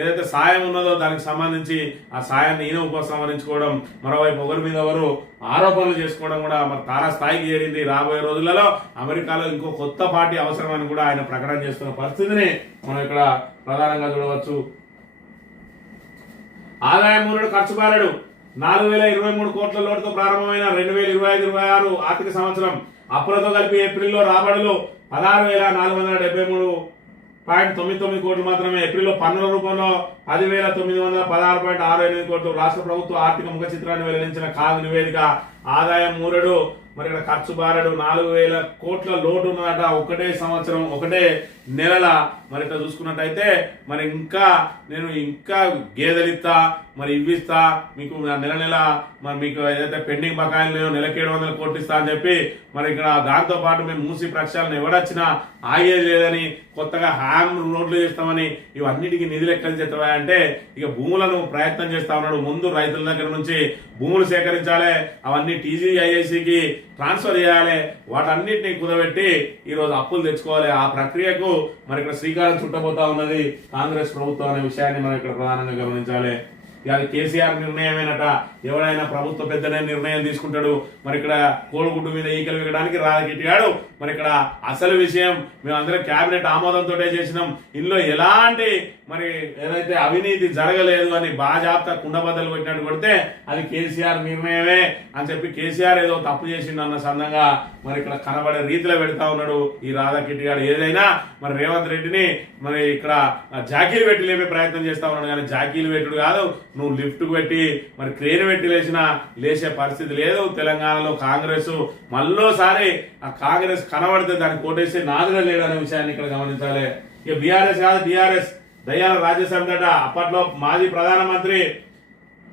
ఏదైతే సాయం ఉన్నదో దానికి సంబంధించి ఆ సాయాన్ని ఈయన ఉపసంహరించుకోవడం, మరోవైపు ఒకరి మీద ఒకరు ఆరోపణలు చేసుకోవడం కూడా మరి తారా స్థాయికి చేరింది. రాబోయే రోజులలో అమెరికాలో ఇంకో కొత్త పార్టీ అవసరమని కూడా ఆయన ప్రకటన చేస్తున్న పరిస్థితిని మనం ఇక్కడ ప్రధానంగా చూడవచ్చు. ఆదాయం మూరుడు ఖర్చు బారడు, 4023 కోట్ల లోటుతో ప్రారంభమైన 2025-26 ఆర్థిక సంవత్సరం అప్పులతో కలిపి ఏప్రిల్లో రాబడులు 16,473.99 కోట్లు మాత్రమే. ఏప్రిల్లో పన్నుల రూపంలో 10,916.68 కోట్లు. రాష్ట్ర ప్రభుత్వ ఆర్థిక ముఖ చిత్రాన్ని వెల్లడించిన కాగ్ నివేదిక. ఆదాయం మూరడు, మరి ఇక్కడ ఖర్చు బారడు, 4,000 కోట్ల లోటు ఉన్నదట ఒకటే సంవత్సరం, ఒకటే నెలల. మరి ఇట్లా చూసుకున్నట్టయితే మరి నేను ఇంకా గేదెలిస్తా, మరి ఇవ్విస్తా మీకు నెల మరి మీకు ఏదైతే పెండింగ్ బకాయిలు లేవో నెలకి 700 కోట్లు ఇస్తా అని చెప్పి మరి ఇక్కడ దాంతో పాటు మేము మూసి ప్రక్షాళన ఎవడొచ్చినా ఆగేది లేదని, కొత్తగా హ్యామ్ రోడ్లు చేస్తామని, ఇవన్నిటికీ నిధులు ఎక్కడి నుంచి ఎత్తవా అంటే ఇక భూములను ప్రయత్నం చేస్తా ఉన్నాడు. ముందు రైతుల దగ్గర నుంచి భూములు సేకరించాలి, అవన్నీ టీజీఐఐసికి ట్రాన్స్ఫర్ చేయాలి, వాటన్నిటిని కుదబెట్టి ఈ రోజు అప్పులు తెచ్చుకోవాలి. ఆ ప్రక్రియకు మరి ఇక్కడ శ్రీకారం చుట్టబోతా ఉన్నది కాంగ్రెస్ ప్రభుత్వం అనే విషయాన్ని మనం ఇక్కడ ప్రధానంగా గమనించాలి. అది కేసీఆర్ నిర్ణయమేనట. ఎవరైనా ప్రభుత్వ పెద్దనే నిర్ణయం తీసుకుంటాడు. మరి ఇక్కడ కోడిగుడ్డు మీద ఈకలు వేయడానికి రాజకీయాడు. మరి ఇక్కడ అసలు విషయం మేమందరం కేబినెట్ ఆమోదంతో చేసినాం. ఇందులో ఎలాంటి మరి ఏదైతే అవినీతి జరగలేదు అని బాజాప్తా కుండబద్దలు కొట్టినట్టు కొడితే అది కేసీఆర్ నిర్ణయమే అని చెప్పి కేసీఆర్ ఏదో తప్పు చేసిండు అన్న సందంగా మరి ఇక్కడ కనబడే రీతిలో పెడతా ఉన్నాడు ఈ రాధాకిట్టి గారు. ఏదైనా మరి రేవంత్ రెడ్డిని మరి ఇక్కడ జాకీలు పెట్టి లేపే ప్రయత్నం చేస్తా ఉన్నాడు. కానీ జాకీలు పెట్టుడు కాదు, నువ్వు లిఫ్ట్ పెట్టి మరి క్రేన్ పెట్టి లేచే పరిస్థితి లేదు. తెలంగాణలో కాంగ్రెస్ మళ్ళోసారి ఆ కాంగ్రెస్ కనబడితే దాన్ని కోటేసి నాదుగా లేడనే విషయాన్ని ఇక్కడ గమనించాలి. ఇక బీఆర్ఎస్ కాదు, టీఆర్ఎస్ దయ్యాల రాజ్యసభ అప్పట్లో మాజీ ప్రధానమంత్రి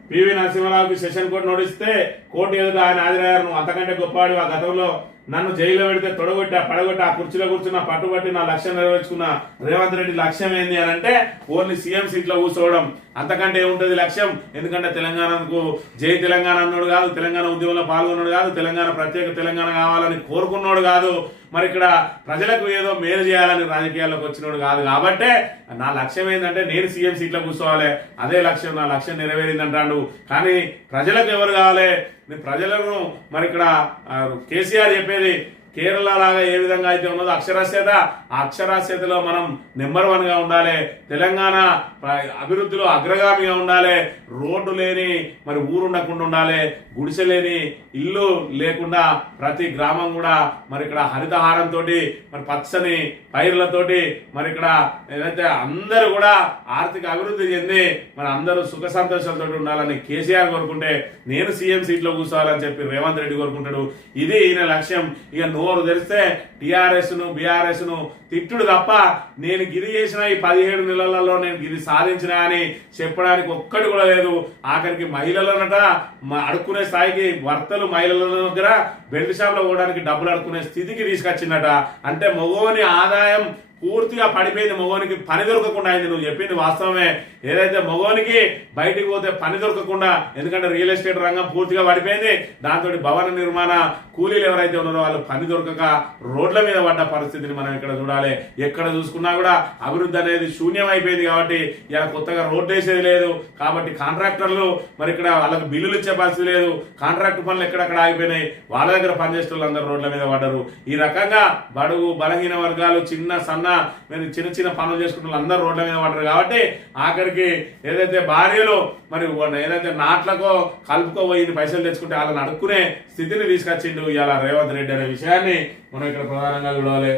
పివి నరసింహరావుకి సెషన్ కోర్టు నోటిస్తే కోర్టు ఎదుట ఆయన హాజరయ్యారు. నువ్వు అంతకంటే గొప్పవాడు, ఆ గతంలో నన్ను జైల్లో పెడితే పడగొట్టి ఆ కుర్చీలో కూర్చున్న పట్టుబట్టి నా లక్ష్యం నెరవేర్చుకున్న రేవంత్ రెడ్డి లక్ష్యం ఏంది అని అంటే ఓన్లీ సీఎం సీట్లో కూర్చోవడం, అంతకంటే ఏముంటది లక్ష్యం. ఎందుకంటే తెలంగాణకు జై తెలంగాణ అన్నాడు కాదు, తెలంగాణ ఉద్యమంలో పాల్గొన్నాడు కాదు, తెలంగాణ ప్రత్యేక తెలంగాణ కావాలని కోరుకున్నాడు కాదు, మరి ఇక్కడ ప్రజలకు ఏదో మేలు చేయాలని రాజకీయాల్లోకి వచ్చినోడు కాదు. కాబట్టే నా లక్ష్యం ఏంటంటే నేను సీఎం సీట్లో కూర్చోవాలి, అదే లక్ష్యం, నా లక్ష్యం నెరవేరిందంటాడు. కానీ ప్రజలకు ఎవరు కావాలి? ప్రజలను మరి ఇక్కడ కేసీఆర్ చెప్పేది కేరళ లాగా ఏ విధంగా అయితే ఉన్నదో అక్షరాస్యత, ఆ అక్షరాస్యతలో మనం నెంబర్ 1 గా ఉండాలి. తెలంగాణ అభివృద్ధిలో అగ్రగామిగా ఉండాలి. రోడ్డు లేని మరి ఊరుండకుండా ఉండాలి. గుడిసె లేని ఇల్లు లేకుండా ప్రతి గ్రామం కూడా మరి ఇక్కడ హరితహారంతో మరి పచ్చని పైర్లతోటి మరి ఇక్కడ ఏదైతే అందరూ కూడా ఆర్థిక అభివృద్ధి చెంది మరి అందరూ సుఖ సంతోషాలతో ఉండాలని కేసీఆర్ కోరుకుంటే నేను సీఎం సీట్లో కూర్చోవాలని చెప్పి రేవంత్ రెడ్డి కోరుకుంటాడు. ఇది ఈయన లక్ష్యం. ఇక నోరు తెరిస్తే టీఆర్ఎస్ ను బీఆర్ఎస్ ను తిట్టుడు తప్ప నేను గిరి చేసిన ఈ 17 నెలలలో నేను గిరి సాధించిన అని చెప్పడానికి ఒక్కటి కూడా లేదు. ఆఖరికి మహిళలనట అడుక్కునే స్థాయికి భర్తలు మహిళల దగ్గర బెల్ట్ షాప్ లో పోవడానికి డబ్బులు అడుక్కునే స్థితికి తీసుకొచ్చిందట. అంటే మగోని ఆదాయం పూర్తిగా పడిపోయింది. మగోనికి పని దొరకకుండా అయింది. నువ్వు చెప్పింది వాస్తవమే. ఏదైతే మగోనికి బయటికి పోతే పని దొరకకుండా, ఎందుకంటే రియల్ ఎస్టేట్ రంగం పూర్తిగా పడిపోయింది. దాంతో భవన నిర్మాణ కూలీలు ఎవరైతే ఉన్నారో వాళ్ళు పని దొరకక రోడ్ల మీద పడ్డ పరిస్థితిని మనం ఇక్కడ చూడాలి. ఎక్కడ చూసుకున్నా కూడా అభివృద్ధి అనేది శూన్యం అయిపోయింది. కాబట్టి ఇలా కొత్తగా రోడ్డు వేసేది లేదు. కాబట్టి కాంట్రాక్టర్లు మరి ఇక్కడ వాళ్ళకి బిల్లులు ఇచ్చే పరిస్థితి లేదు. కాంట్రాక్ట్ పనులు ఎక్కడక్కడ ఆగిపోయినాయి. వాళ్ళ దగ్గర పనిచేసే వాళ్ళందరూ రోడ్ల మీద పడ్డారు. ఈ రకంగా బడుగు బలహీన వర్గాలు చిన్న సన్న చిన్న చిన్న పనులు చేసుకుంటున్న అందరూ రోడ్ల మీద పడ్డారు. కాబట్టి ఆఖరికి ఏదైతే భార్యలు మరి ఏదైతే నాట్లకో కలుపుకో పోయి పైసలు తెచ్చుకుంటే వాళ్ళని అడుక్కునే స్థితిని తీసుకొచ్చిండు ఇవాళ రేవంత్ రెడ్డి అనే విషయాన్ని మనం ఇక్కడ ప్రధానంగా చూడాలి.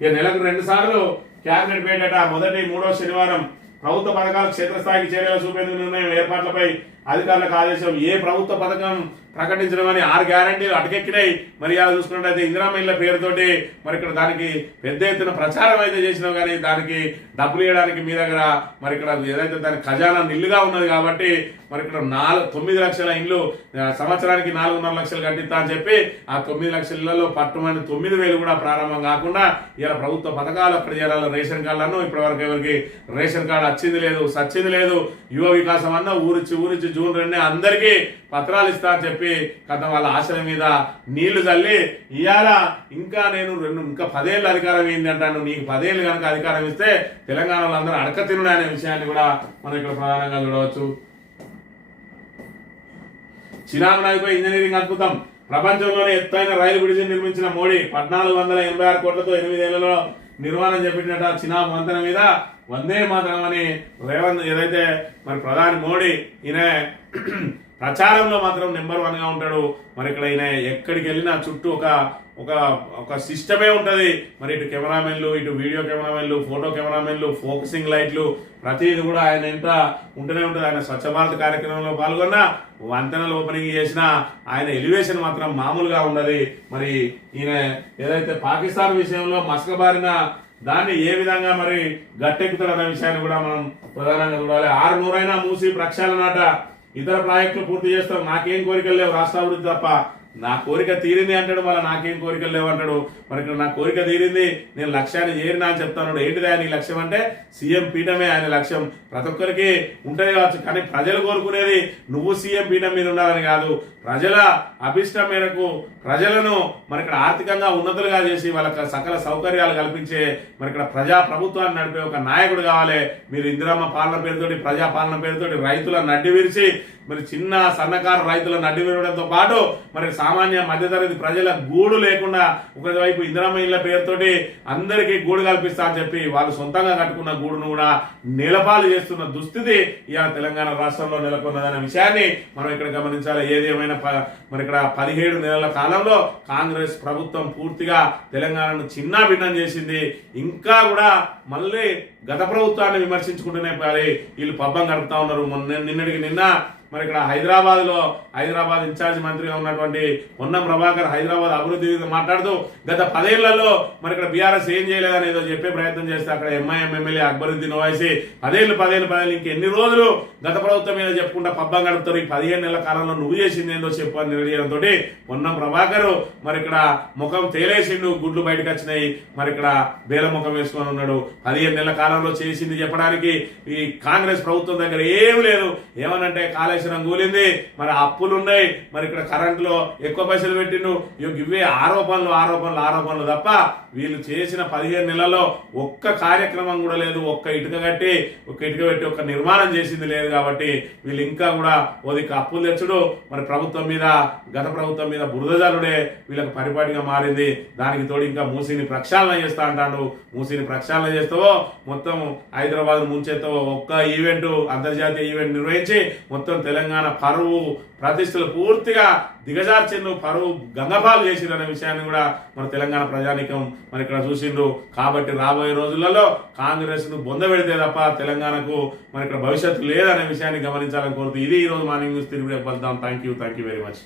ఇక నెలకు 2 సార్లు క్యాబినెట్ భేటీట. మొదటి 3వ శనివారం ప్రభుత్వ పథకాలు క్షేత్రస్థాయికి చేరేలా చూపేందుకు నిర్ణయం, ఏర్పాట్లపై అధికారులకు ఆదేశం. ఏ ప్రభుత్వ పథకం ప్రకటించడం అని 6 గ్యారంటీలు అటకెక్కినాయి. మరి అలా చూసుకున్నట్టయితే ఇందిరమ్మ ఇళ్ల పేరుతోటి మరి ఇక్కడ దానికి పెద్ద ఎత్తున ప్రచారం అయితే చేసినావు, కానీ దానికి డబ్బులు ఇవ్వడానికి మీ దగ్గర మరి ఇక్కడ ఏదైతే దాని ఖజానా నిల్లుగా ఉన్నది. కాబట్టి మరి ఇక్కడ 9 లక్షల ఇండ్లు సంవత్సరానికి 4.5 లక్షలు కట్టిస్తా అని చెప్పి ఆ 9 లక్షల ఇళ్లలో పట్టుమని 9,000 కూడా ప్రారంభం కాకుండా ఇలా ప్రభుత్వ పథకాలు అక్కడ చేరాలి. రేషన్ కార్డులను ఇప్పటివరకు ఎవరికి రేషన్ కార్డు వచ్చింది లేదు, సచ్చింది లేదు. యువ వికాసం అన్న ఊరిచ్చి జూన్ 2 అందరికీ పత్రాలు ఇస్తా అని చెప్పి కథ వాళ్ళ ఆశల మీద నీళ్లు చల్లి ఇవాళ ఇంకా నేను ఇంకా 10 ఏళ్ళు అధికారం ఏంటి అంటాను. నీకు 10 ఏళ్ళు కనుక అధికారం ఇస్తే తెలంగాణలో అందరూ అడక తినుడు అనే విషయాన్ని కూడా మనం ఇక్కడ ప్రధానంగా చూడవచ్చు. చినాబ్ నదిపై ఇంజనీరింగ్ అద్భుతం. ప్రపంచంలోనే ఎత్తైన రైలు బ్రిడ్జి నిర్మించిన మోడీ 1486 కోట్లతో 8 ఏళ్లలో నిర్మాణం చేపట్టినట. చినాబ్ వంతెన మీద వందే మాతరం అని రేవంత్ ఏదైతే మరి ప్రధాని మోడీ ఈయన ప్రచారంలో మాత్రం నెంబర్ 1 గా ఉంటాడు. మరి ఇక్కడ ఈయన ఎక్కడికి వెళ్ళినా చుట్టూ ఒక సిస్టమే ఉంటది. మరి ఇటు కెమెరామెన్లు, ఇటు వీడియో కెమెరామెన్లు, ఫోటో కెమెరామెన్లు, ఫోకసింగ్ లైట్లు, ప్రతిది కూడా ఆయన ఎంత ఉంటూనే ఉంటుంది. ఆయన స్వచ్ఛ భారత్ కార్యక్రమంలో పాల్గొన్నా, వంతెనలు ఓపెనింగ్ చేసిన ఆయన ఎలివేషన్ మాత్రం మామూలుగా ఉండదు. మరి ఈయన ఏదైతే పాకిస్తాన్ విషయంలో మసకబారిన దాన్ని ఏ విధంగా మరి గట్టెక్కుతాడన్న విషయాన్ని కూడా మనం ప్రధానంగా చూడాలి. 600 మూసి ప్రక్షాళనాట. ఇతర ప్రాజెక్టులు పూర్తి చేస్తాం, నాకేం కోరికలు లేవు రాష్ట్ర అభివృద్ధి తప్ప. నా కోరిక తీరింది అంటాడు, మళ్ళీ నాకేం కోరికలు లేవంటాడు. మరి ఇక్కడ నా కోరిక తీరింది, నేను లక్ష్యాన్ని చేరినా అని చెప్తాను. ఏంటిదా నీ లక్ష్యం అంటే సీఎం పీఠమే ఆయన లక్ష్యం. ప్రతి ఒక్కరికి ఉంటుంది కావచ్చు, కానీ ప్రజలు కోరుకునేది నువ్వు సీఎం పీఠం మీద ఉండాలని కాదు. ప్రజల అభిష్టం మేరకు ప్రజలను మరి ఇక్కడ ఆర్థికంగా ఉన్నతులుగా చేసి వాళ్ళకి సకల సౌకర్యాలు కల్పించే మరి ఇక్కడ ప్రజా ప్రభుత్వాన్ని నడిపే ఒక నాయకుడు కావాలి. మీరు ఇందిరమ్మ పాలన పేరుతోటి, ప్రజా పాలన పేరుతోటి రైతుల నడ్డి విరిచి మరి చిన్న సన్నకారు రైతుల నడ్డి విరవడంతో పాటు మరి సామాన్య మధ్యతరగతి ప్రజల గూడు లేకుండా ఒకవైపు ఇందిరమ్మ ఇళ్ల పేరుతోటి అందరికీ గూడు కల్పిస్తా అని చెప్పి వాళ్ళు సొంతంగా కట్టుకున్న గూడును కూడా నిలపాలు చేస్తున్న దుస్థితి ఇవాళ తెలంగాణ రాష్ట్రంలో నెలకొన్నదనే విషయాన్ని మనం ఇక్కడ గమనించాలి. ఏది ఏమైనా మరి ఇక్కడ 17 నెలల కాలంలో కాంగ్రెస్ ప్రభుత్వం పూర్తిగా తెలంగాణను చిన్నా భిన్నం చేసింది. ఇంకా కూడా మళ్ళీ గత ప్రభుత్వాన్ని విమర్శించుకుంటూనే వీళ్ళు పబ్బం గడుపుతా ఉన్నారు. నిన్నటికి నిన్న మరి ఇక్కడ హైదరాబాద్ ఇన్ఛార్జ్ మంత్రిగా ఉన్నటువంటి పొన్నం ప్రభాకర్ హైదరాబాద్ అభివృద్ధి మాట్లాడుతూ గత 10 ఏళ్లలో మరి ఇక్కడ బీఆర్ఎస్ ఏం చేయలేదని ఏదో చెప్పే ప్రయత్నం చేస్తే అక్కడ ఎంఐఎం ఎమ్మెల్యే అక్బరుద్దీన్ ఓవైసీ 10 ఏళ్ళు ఇంకెన్ని రోజులు గత ప్రభుత్వం మీద చెప్పుకుంటా పబ్బం గడుపుతారు. ఈ 15 నెలల కాలంలో నువ్వు చేసింది ఏందో చెప్పు అని నిలదీయడంతో పొన్నం ప్రభాకర్ మరి ఇక్కడ ముఖం తేలేసిండు, గుడ్లు బయటకు వచ్చినాయి. మరి ఇక్కడ బేల ముఖం వేసుకొని ఉన్నాడు. 15 నెలల కాలంలో చేసింది చెప్పడానికి ఈ కాంగ్రెస్ ప్రభుత్వం దగ్గర ఏమి లేదు. ఏమనంటే కాళేశ్వరం కూలింది, మరి అప్పులున్నాయి, మరి ఇక్కడ కరెంట్లో ఎక్కువ పైసలు పెట్టిండు, ఇవే ఆరోపణలు తప్ప వీళ్ళు చేసిన 15 నెలల్లో ఒక్క కార్యక్రమం కూడా లేదు. ఒక్క ఇటుక పెట్టి ఒక్క నిర్మాణం చేసింది లేదు. కాబట్టి వీళ్ళు ఇంకా కూడా ఓదికి అప్పులు తెచ్చుడు, మరి గత ప్రభుత్వం మీద బురదజాలుడే వీళ్ళకి పరిపాటిగా మారింది. దానికి తోడు ఇంకా మూసీని ప్రక్షాళన చేస్తా అంటాడు. మూసీని ప్రక్షాళన చేస్తావో మొత్తం హైదరాబాద్ ముంచేస్తావో ఒక్క అంతర్జాతీయ ఈవెంట్ నిర్వహించి మొత్తం తెలంగాణ పరువు ప్రతిష్టలు పూర్తిగా దిగజార్చిండు, పరువు గంగపాలు చేసిండు అనే విషయాన్ని కూడా మన తెలంగాణ ప్రజానికం మరి ఇక్కడ చూసిండ్రు. కాబట్టి రాబోయే రోజులలో కాంగ్రెస్ ను బొందబెడితే తప్ప తెలంగాణకు మరి ఇక్కడ భవిష్యత్తు లేదనే విషయాన్ని గమనించాలని కోరుతూ ఇది ఈ రోజు మార్నింగ్ న్యూస్. తిరిగి వెళ్దాం. Thank you very much.